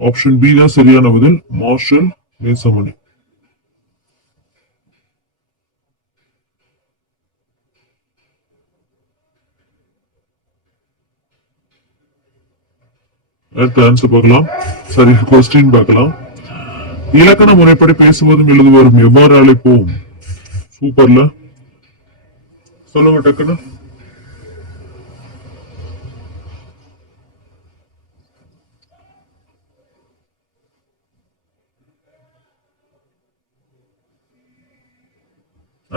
ஆப்ஷன் பி தான் சரியான பதில். மார்ஷல் நேசமணி. அடுத்த ஆன்சர் பார்க்கலாம். சரி, கொஸ்டின் பார்க்கலாம். இலக்கண முறைப்படி பேசுவதும் எழுதுவதும் எவ்வாறு அழைப்போம்? சூப்பர்ல, சொல்லுங்க டக்குன்னு.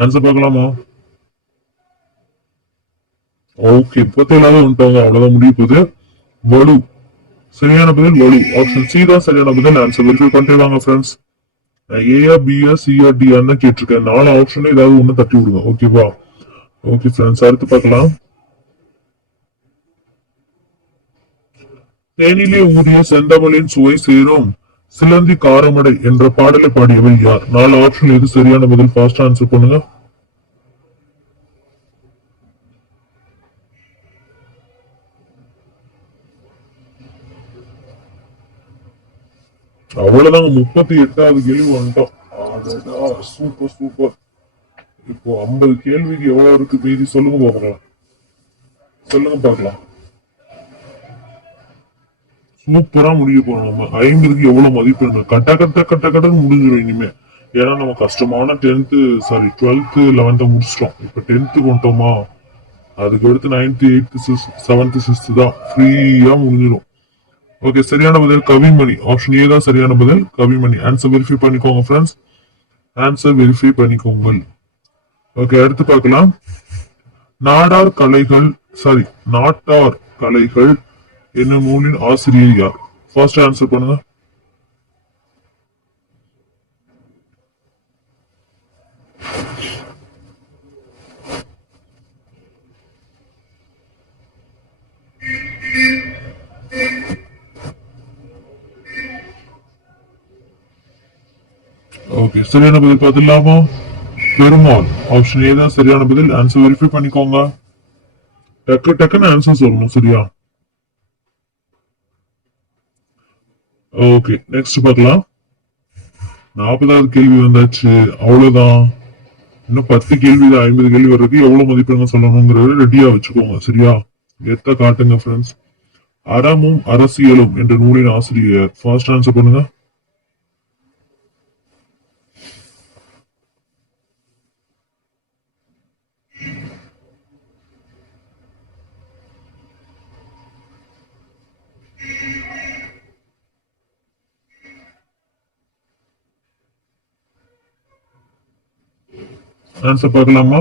ஆன்சர் பார்க்கலாமா? ஓகே, 37வது வந்துட்டாங்க. அவ்வளவுதான் முடிய போகுது. வலு. சரியான பதில் வலு. ஆப்ஷன் சி தான் சரியான பதில். ஆன்சர் வெரிஃபை பண்ணிட்டு வாங்க ஃப்ரெண்ட்ஸ். ஏஆ பிஆ சிஆ டிஆன்னு கேட்டிருக்கேன். 4 ஆப்ஷன் ஏதாவது ஒண்ணு தட்டி விடுங்க. ஓகேவா? ஓகே ஃப்ரெண்ட்ஸ், அடுத்து பார்க்கலாம். தேனிலே ஊறிய செந்தமிழின் சுவை சேரும் சிலந்தி காரமடை என்ற பாடலை பாடியவர் யார்? 4 ஆப்ஷன் எது சரியான பதில்? ஃபாஸ்ட் ஆன்சர் பண்ணுங்க. அவ்வளவுதாங்க, 38வது கேள்வி வந்துட்டோம். Super super. இப்போ 50 கேள்விக்கு எவ்வளவு இருக்கு மீதி? சொல்லுங்க பாக்கலாம். சொல்லுங்க பாக்கலாம். சூப்பரா முடிய போறோம். நம்ம 50க்கு எவ்வளவு மதிப்பெண்? கட்ட கட்ட கட்ட கட்டன்னு முடிஞ்சிடும் இனிமே. ஏன்னா நம்ம கஷ்டமான 12th 11th முடிச்சிட்டோம். இப்ப 10th கொண்டோமா, அதுக்கு அடுத்து 9th 8th 7th 6th தான் ஃப்ரீயா முடிஞ்சிடும். ஓகே, சரியான பதில் கவிமணி. ஆப்ஷன் ஏ தான் சரியான பதில், கவிமணி. ஆன்சர் வெரிஃபை பண்ணிக்கோங்க ஃப்ரெண்ட்ஸ். ஆன்சர் வெரிஃபை பண்ணிக்கோங்க. ஓகே, அடுத்து பார்க்கலாம். நாடார் கலைகள் சாரி நாட்டார் கலைகள் என்னும் நூலின் ஆசிரியர் யார்? ஃபர்ஸ்ட் ஆன்சர் பண்ணுங்க. ஓகே, சரியான பதில் பார்த்துலாமா? பெருமாள். ஆப்ஷன் ஏ தான் சரியான பதில். ஆன்சர் வெரிஃபை பண்ணிக்கோங்க. டக்கு டக்குன்னு ஆன்சர் சொல்லணும், சரியா? ஓகே, நெக்ஸ்ட் பார்க்கலாம். 40வது கேள்வி வந்தாச்சு. அவ்வளவுதான். இன்னும் 10 கேள்வி, 50 கேள்வி வர்றதுக்கு எவ்வளவு மதிப்பெண்கள் சொல்லணுங்கிறத ரெடியா வச்சுக்கோங்க, சரியா? எத்த காட்டுங்க ஃப்ரெண்ட்ஸ். அறமும் அரசியலும் என்ற நூலின் ஆசிரியர். ஃபர்ஸ்ட் ஆன்சர் பண்ணுங்க. ஆன்சர் பார்க்கலாமா?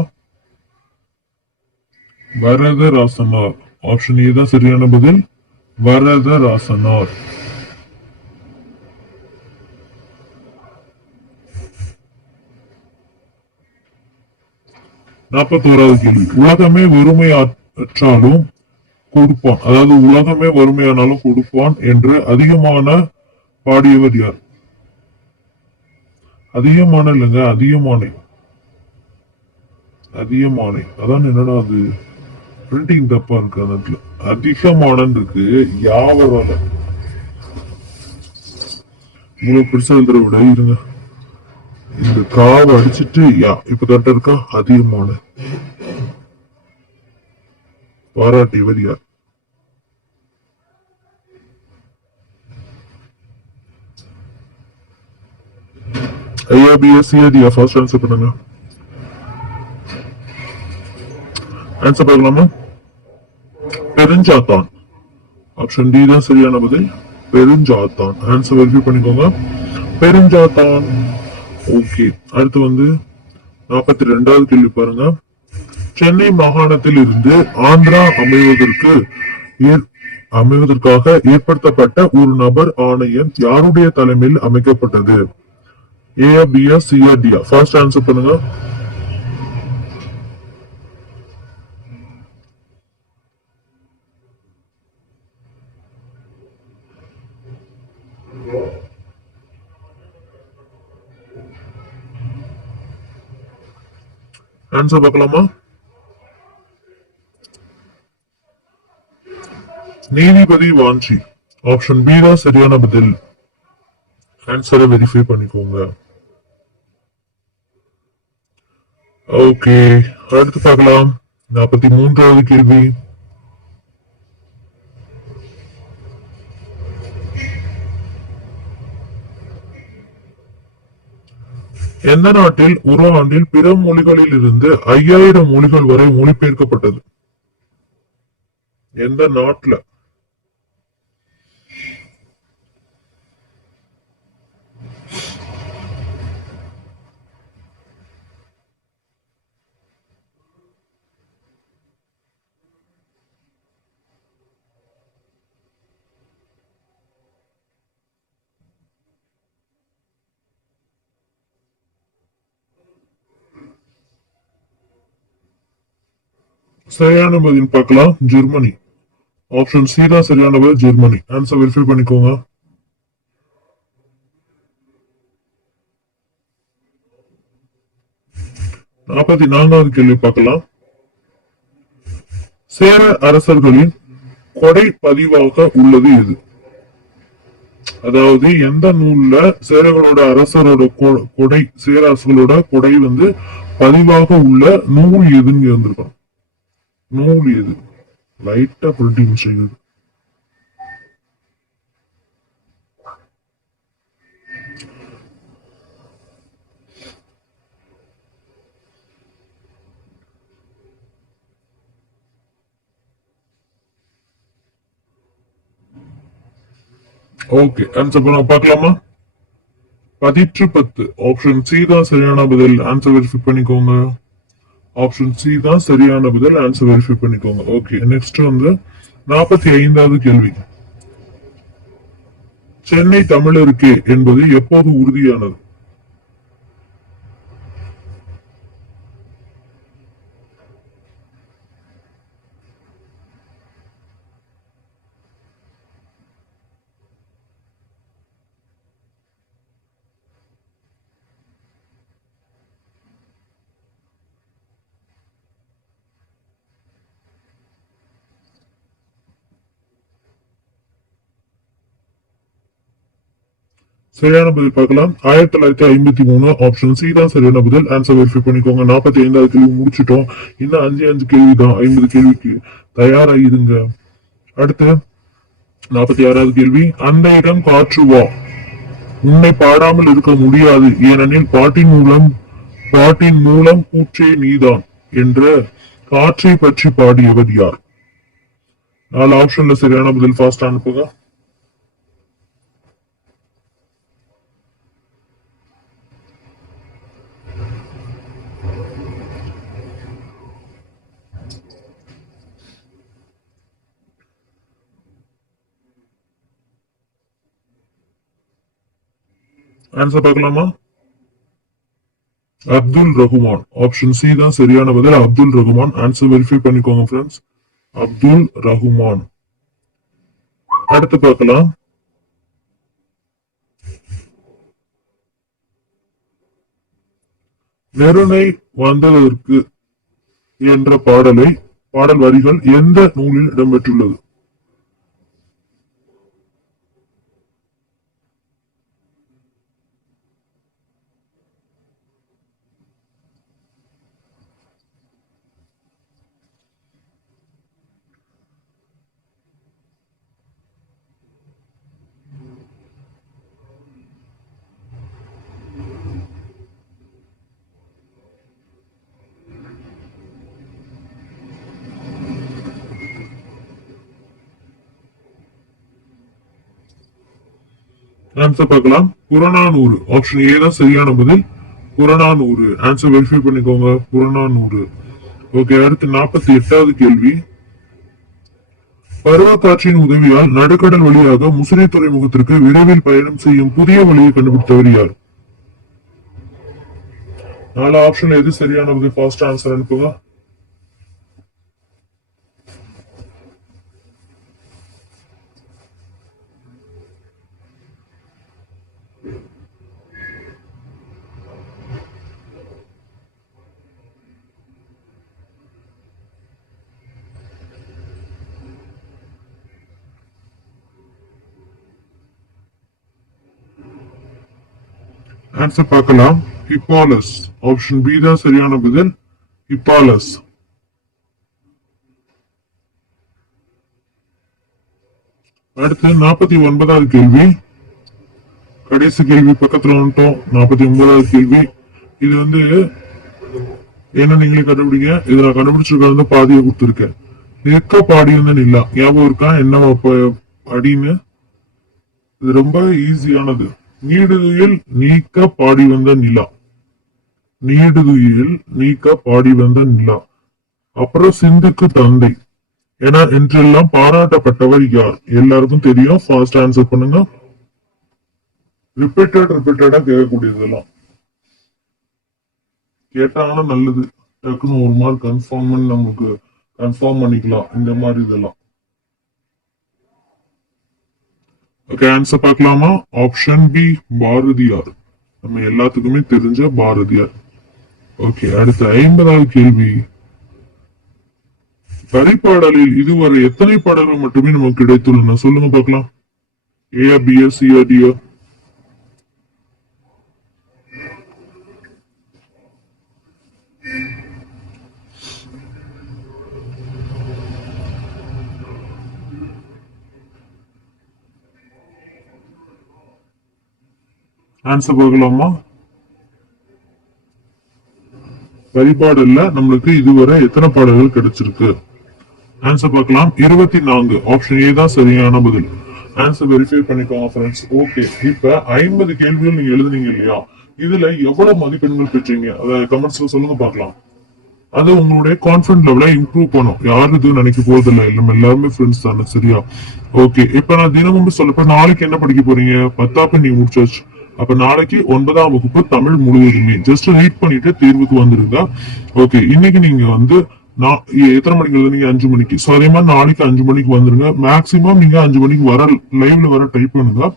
வரதராசனார். ஆப்ஷன் ஏ தான் சரியான பதில், வரதராசனார். 41வது கேள்வி. உலகமே வறுமையாற்றாலும் கொடுப்பான், அதாவது உலகமே வறுமையானாலும் கொடுப்பான் என்று அதிகமான பாடியவர் யார்? அதிகமான இல்லைங்க, அதிகமானை. அதிகமானை அதான். என்னடா அது பிரிண்டிங் தப்பா இருக்கு. அதுல அதிகமான இருக்கு, யாவரால இவ்வளவு பெருசா எழுதுற விட இருங்க, இந்த காவை அடிச்சுட்டு யா இப்ப கரெக்டா இருக்கா? அதிகமான பாராட்டியவர் யார்? ஐஆபிஎஸ்சிஆர்டியா? ஃபர்ஸ்ட் ஆன்சர் பண்ணுங்க. ஆன்சர் பார்க்கலாமா? பெருஞ்சாத்தான். ஆப்ஷன் டி தான் சரியான பதில், பெருஞ்சாத்தான். ஆன்சர் வெரிஃபை பண்ணிக்கோங்க. பெருஞ்சாத்தான். ஓகே, அடுத்து வந்து 42வது கேள்வி பாருங்க. சென்னை மாகாணத்தில் இருந்து ஆந்திரா அமைவதற்காக ஏற்படுத்தப்பட்ட ஒரு நபர் ஆணையம் யாருடைய தலைமையில் அமைக்கப்பட்டது? ஏஆ பிஆ சிஆ டிஆ? ஃபர்ஸ்ட் ஆன்சர் பண்ணுங்க. ஆன்சர் பார்க்கலாமா? நீதிபதி வாஞ்சி. ஆப்ஷன் பி தான் சரியான பதில். ஆன்சரை வெரிஃபை பண்ணிக்கோங்க. ஓகே, அடுத்து பார்க்கலாம். 43வது கேள்வி. எந்த நாட்டில் ஒரு ஆண்டில் பிற மொழிகளில் இருந்து 5000 மொழிகள் வரை மொழிபெயர்க்கப்பட்டது? எந்த நாட்டுல? சரியான பதில் பார்க்கலாம், ஜெர்மனி. ஆப்ஷன் சி தான் சரியான பதில், ஜெர்மனி. ஆன்சர் வெரிஃபை பண்ணிக்கோங்க. 44வது கேள்வி பார்க்கலாம். சேர அரசர்களின் கொடை பதிவாக உள்ளது எது? அதாவது எந்த நூல்ல சேரர்களோட அரசரோட கொடை, சேரரசர்களோட கொடை பதிவாக உள்ள நூல் எதுன்னு இருந்திருக்கும். நூல் எது? லைட்டா பிரிண்டிங் செய்யுது. ஓகே, ஆன்சர் பார்க்கலாமா? 10 ஆப்ஷன் சி தான் சரியான பதில். ஆன்சர் வெரிஃபை பண்ணிக்கோங்க. ஆப்ஷன் சி தான் சரியான பதில். ஆன்சர் வெரிஃபை பண்ணிக்கோங்க. ஓகே, நெக்ஸ்ட் 45வது கேள்வி. சென்னை தமிழருக்கே என்பது எப்போது உறுதியானது? சரியான பதில் பார்க்கலாம். 1953. ஆப்ஷன் சி தான் சரியான பதில். ஆன்சர் வெரிஃபை பண்ணிக்கோங்க. 45வது கேள்வி முடிச்சிட்டோம். இன்னும் 5 கேள்வி தான். 50 கேள்விக்கு தயாராகிடுங்க. அடுத்து 46வது கேள்வி. அந்த இடம் காற்று வா, உன்னை பாடாமல் இருக்க முடியாது, ஏனெனில் பாட்டின் மூலம் கூற்றே நீதான் என்ற காற்றை பற்றி பாடியவர் யார்? 4 ஆப்ஷன்ல சரியான பதில் ஃபாஸ்ட் அனுப்புங்க. ஆன்சர் பார்க்கலாமா? அப்துல் ரஹ்மான். ஆப்ஷன் சி தான் சரியான பதில், அப்துல் ரஹ்மான். ஆன்சர் வெரிஃபை பண்ணிக்கோங்க ஃப்ரெண்ட்ஸ். அப்துல் ரஹ்மான். அடுத்து பார்க்கலாம். நெருணை வந்ததற்கு என்ற பாடல் வரிகள் எந்த நூலில் இடம்பெற்றுள்ளது? ஆன்சர் பார்க்கலாம். புறநானூறு. ஆப்ஷன் ஏ தான் சரியான பதில், புறநானூறு. ஆன்சர் வெரிஃபை பண்ணிக்கோங்க. புறநானூறு. ஓகே, அடுத்து 48வது கேள்வி. பருவ காற்றின் உதவியால் நடுக்கடல் வழியாக முசிறி துறைமுகத்திற்கு விரைவில் பயணம் செய்யும் புதிய வழியை கண்டுபிடித்தவர் யார்? 4 ஆப்ஷன் எது சரியான பதில்? ஃபாஸ்ட் ஆன்சர் அனுப்புங்க. ஆன்சர் பார்க்கலாம். ஹிப்பாலஸ். ஆப்ஷன் பி தான் சரியான பதில், ஹிப்பாலஸ். அடுத்து 49வது கேள்வி. கடைசி கேள்வி பக்கத்துல வந்துட்டோம். 49வது கேள்வி. இது என்ன நீங்களே கண்டுபிடிங்க. இது நான் கண்டுபிடிச்சிருக்க பாதியை கொடுத்துருக்கேன். நிற்க பாடி நிலா, ஞாபகம் இருக்கா என்ன அப்படின்னு? இது ரொம்ப ஈஸியானது. நீடுதுயில் நீக்க பாடி வந்த நிலா, நீடுதுயில் நீக்க பாடி வந்த நிலா. அப்புறம் சிந்துக்கு தந்தை என என்றெல்லாம் பாராட்டப்பட்டவர் யார்? எல்லாருக்கும் தெரியும். ஃபாஸ்ட் ஆன்சர் பண்ணுங்க. ரிப்பீட்டடா கேட்கக்கூடியதெல்லாம் கேட்டாங்கன்னா நல்லது. டக்குன்னு ஒரு மார்க் கன்ஃபார்ம் நமக்கு கன்ஃபார்ம் பண்ணிக்கலாம் இந்த மாதிரி இதெல்லாம். ஓகே, ஆன்சர் பார்க்கலாமா? Option B Bharathiyar. நம்ம எல்லாத்துக்குமே தெரிஞ்ச பாரதியார். ஓகே, அடுத்த 50வது கேள்வி. வரிபாடலில் இதுவரை எத்தனை பாடல்கள் மட்டுமே நமக்கு கிடைத்துள்ளன? சொல்லுங்க பார்க்கலாம். ஏ, பி, சி, டி? ஆன்சர் பார்க்கலாமா? வரிபாடல்ல நம்மளுக்கு இதுவரை எத்தனை பாடல்கள் கிடைச்சிருக்கு? ஆன்சர் பார்க்கலாம். 24. ஆப்ஷன் ஏ தான் சரியான பதில். ஆன்சர் வெரிஃபை பண்ணிக்கோங்க ஃப்ரெண்ட்ஸ். ஓகே, இப்ப 50 கேள்விகள் நீங்க எழுதுனீங்க இல்லையா? இதுல எவ்வளவு மதிப்பெண்கள் பெற்றீங்க? அதை கமெண்ட்ஸ்ல சொல்லுங்க பார்க்கலாம். அது உங்களுடைய கான்பிடன்ட் லெவலை இம்ப்ரூவ் பண்ணும். யாரு இது நினைக்க போறது இல்லை, எல்லாருமே ஃப்ரெண்ட்ஸ் தானே, சரியா? ஓகே, இப்ப நான் தினமும் சொல்லப்ப நாளைக்கு என்ன படிக்க போறீங்க? 10ஆம் நீங்க முடிச்சாச்சு. அப்ப நாளைக்கு 9ஆம் வகுப்பு தமிழ் முழுவதுமே ஜஸ்ட் ரீட் பண்ணிட்டு தேர்வுக்கு வந்துருங்க. ஓகே, இன்னைக்கு நீங்க வந்து நான் எத்தனை மணிக்கு எழுதுனீங்க? 5 மணிக்கு. சோ அதே மாதிரி நாளைக்கு 5 மணிக்கு வந்துருங்க. மேக்சிமம் நீங்க 5 மணிக்கு வர லைவ்ல வர டைப் பண்ணுங்க.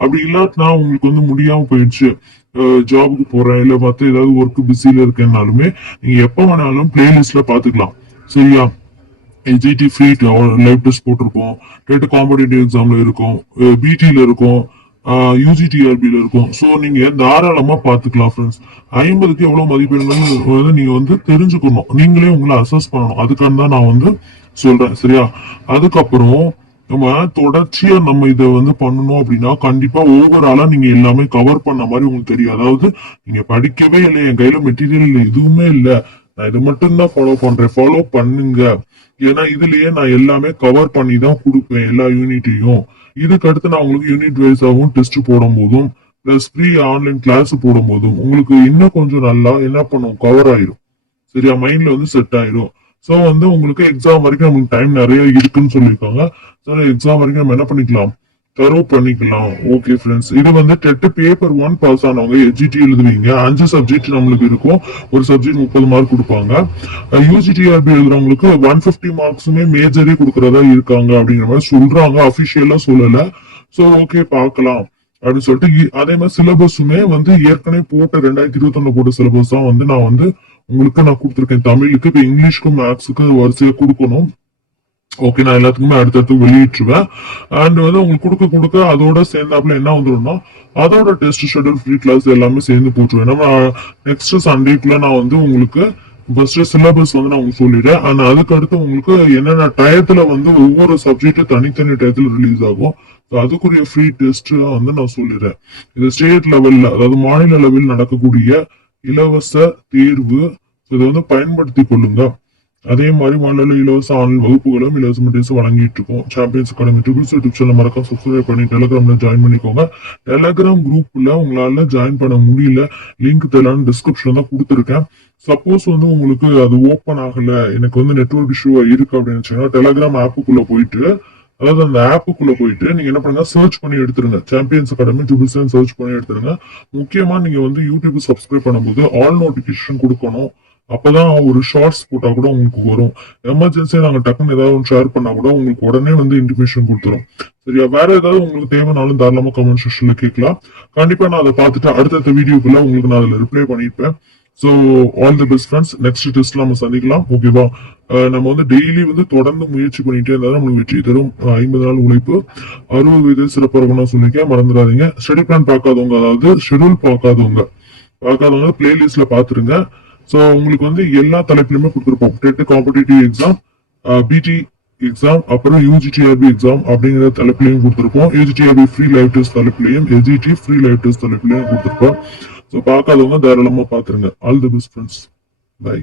அப்படி இல்லாட்டினா உங்களுக்கு வந்து முடியாம போயிடுச்சு, ஜாபுக்கு போறேன் இல்ல மத்த ஏதாவது ஒர்க் பிஸில இருக்கேன்னாலுமே நீங்க எப்ப வேணாலும் பிளேலிஸ்ட்ல பாத்துக்கலாம், சரியா? ஜிடி ஃப்ரீ லைவ் டெஸ்ட் போட்டிருப்போம், டேட் காம்படிட்டிவ் எக்ஸாம்ல இருக்கும், பிடில இருக்கும், யூஜிடிஆர்பில இருக்கும். சோ நீங்க தாராளமா பாத்துக்கலாம் ஃப்ரெண்ட்ஸ். 50க்கு எவ்வளவு மதிப்பெண்கள் நீங்க வந்து தெரிஞ்சுக்கணும், நீங்களே உங்களை அசஸ் பண்ணணும். அதுக்காக தான் நான் வந்து சொல்றேன், சரியா? அதுக்கப்புறம் நம்ம தொடர்ச்சியா நம்ம இதை வந்து பண்ணணும் அப்படின்னா கண்டிப்பா ஓவராலா நீங்க எல்லாமே கவர் பண்ண மாதிரி உங்களுக்கு தெரியும். அதாவது நீங்க படிக்கவே இல்லை, என் கையில மெட்டீரியல் எதுவுமே இல்லை, நான் இதை மட்டும் தான் ஃபாலோ பண்றேன், ஃபாலோ பண்ணுங்க. ஏன்னா இதுலயே நான் எல்லாமே கவர் பண்ணி தான் கொடுப்பேன் எல்லா யூனிட்டையும். இதுக்கு அடுத்து நான் உங்களுக்கு யூனிட் வைஸாகவும் டெஸ்ட் போடும் போதும் பிளஸ் ஃப்ரீ ஆன்லைன் கிளாஸ் போடும் போதும் உங்களுக்கு இன்னும் கொஞ்சம் நல்லா என்ன பண்ணும், கவர் ஆயிரும், சரியா? மைண்ட்ல வந்து செட் ஆயிரும். சோ வந்து உங்களுக்கு எக்ஸாம் வரைக்கும் நமக்கு டைம் நிறைய இருக்குன்னு சொல்லியிருக்காங்க. ஸோ எக்ஸாம் வரைக்கும் நம்ம என்ன பண்ணிக்கலாம், தரவு பண்ணிக்கலாம். ஓகே ஃப்ரெண்ட்ஸ், இது வந்து டெட் பேப்பர் 1 பாஸ் ஆனவங்க எஜிடி எழுதுவீங்க. 5 சப்ஜெக்ட் நம்மளுக்கு இருக்கும், ஒரு சப்ஜெக்ட் 30 மார்க் கொடுப்பாங்க. யூஜிடிஆர்பி எழுதுறவங்களுக்கு 150 மார்க்ஸுமே மேஜரே கொடுக்கறதா இருக்காங்க அப்படிங்கிற மாதிரி சொல்றாங்க, அபிஷியலா சொல்லல. சோ ஓகே, பார்க்கலாம் அப்படின்னு சொல்லிட்டு. அதே மாதிரி சிலபஸுமே வந்து ஏற்கனவே போட்ட 2021 போட்ட சிலபஸ் தான் வந்து நான் வந்து உங்களுக்கு நான் கொடுத்துருக்கேன் தமிழுக்கு. இப்ப இங்கிலீஷ்க்கும் மேக்ஸுக்கு வரிசையா கொடுக்கணும். ஓகே, நான் எல்லாத்துக்குமே அடுத்தடுத்து வெளியிட்டுருவேன். அண்ட் வந்து உங்களுக்கு கொடுக்க கொடுக்க அதோட சேர்ந்தாப்புல என்ன வந்துடும்னா அதோட டெஸ்ட் ஷெட்யூல் ஃப்ரீ கிளாஸ் எல்லாமே சேர்ந்து போட்டுருவேன். நம்ம நெக்ஸ்ட் சண்டேக்குள்ள நான் வந்து உங்களுக்கு ஃபர்ஸ்ட் சிலபஸ் வந்து நான் உங்களுக்கு சொல்லிடுறேன். அண்ட் அதுக்கு அடுத்து உங்களுக்கு என்னென்ன டயத்துல வந்து ஒவ்வொரு சப்ஜெக்ட் தனித்தனி டயத்துல ரிலீஸ் ஆகும், அதுக்குரிய ஃப்ரீ டெஸ்ட் வந்து நான் சொல்லிடுறேன். இது ஸ்டேட் லெவல்ல, அதாவது மாநில லெவலில் நடக்கக்கூடிய இலவச தேர்வு. இதை வந்து பயன்படுத்தி கொள்ளுங்க. அதே மாதிரி மாநில இலவச ஆன்லைன் வகுப்புகளும் இலவச மெட்டீரியல்ஸ் வழங்கிட்டு இருக்கோம். Champions academy triples YouTube channel மறக்காம சப்ஸ்கிரைப் பண்ணி டெலிகிராம்ல ஜாயின் பண்ணிக்கோங்க. டெலிகிராம் குரூப்ல உங்களால ஜாயின் பண்ண முடியல, லிங்க் தெரியல, டிஸ்கிரிப்ஷன்ல தான் கொடுத்துருக்கேன். சப்போஸ் வந்து உங்களுக்கு அது ஓப்பன் ஆகல, எனக்கு வந்து நெட்வொர்க் இஷ்யூ இருக்கு அப்படின்னு டெலிகிராம் ஆப்புக்குள்ள போயிட்டு, அதாவது அந்த ஆப்புக்குள்ள போயிட்டு நீங்க என்ன பண்ணுங்க, சர்ச் பண்ணி எடுத்துருங்க, சாம்பியன்ஸ் அகாடமி ட்ரிபிள்ஸ் சர்ச் பண்ணி எடுத்துருங்க. முக்கியமா நீங்க வந்து யூடியூப் சப்ஸ்கிரைப் பண்ணும்போது ஆல் நோட்டிபிகேஷன் கொடுக்கணும். அப்பதான் ஒரு ஷார்ட்ஸ் போட்டா கூட உங்களுக்கு வரும். எமர்ஜென்சியா நாங்க டக்குன்னு ஏதாவது ஷேர் பண்ணா கூட உங்களுக்கு உடனே வந்து இன்டிமேஷன் கொடுத்துரும், சரியா? வேற ஏதாவது உங்களுக்கு தேவைனாலும் தாராளமா கமெண்ட் செக்ஷன்ல கேட்கலாம். கண்டிப்பா நான் அதை பார்த்துட்டு அடுத்தடுத்த வீடியோக்குள்ள உங்களுக்கு நான் அதுல ரிப்ளை பண்ணிருப்பேன். So all the best friends. Next டெஸ்ட்ல நம்ம சந்திக்கலாம், ஓகேவா? நம்ம வந்து டெய்லி வந்து தொடர்ந்து முயற்சி பண்ணிட்டே இருந்தாலும் நம்மளுக்கு வெற்றி தரும். 50 நாள் உழைப்பு 60 வயது சிறப்பாக இருக்கணும்னு சொல்லிக்க மறந்துடாதீங்க. ஸ்டடி பிளான் பார்க்காதவங்க, அதாவது ஷெடியூல் பார்க்காதவங்க பிளேலிஸ்ட்ல பாத்துருங்க. சோ உங்களுக்கு வந்து எல்லா தலைப்பிலுமே கொடுத்துருப்போம். TET competitive exam, BT exam, அப்புறம் யூஜிடிஆர்பி எக்ஸாம் அப்படிங்கிற தலைப்பிலையும் கொடுத்துருப்போம். யூஜிடிஆர்பி ஃப்ரீ லைவ் டெஸ்ட் தலைப்பிலையும், எஜிடி ஃப்ர லைவ் டெஸ்ட் தலைப்பிலையும் கொடுத்துருப்போம். ஸோ பார்க்காதவங்க தாராளமா பாத்துருங்க. All the best friends, by.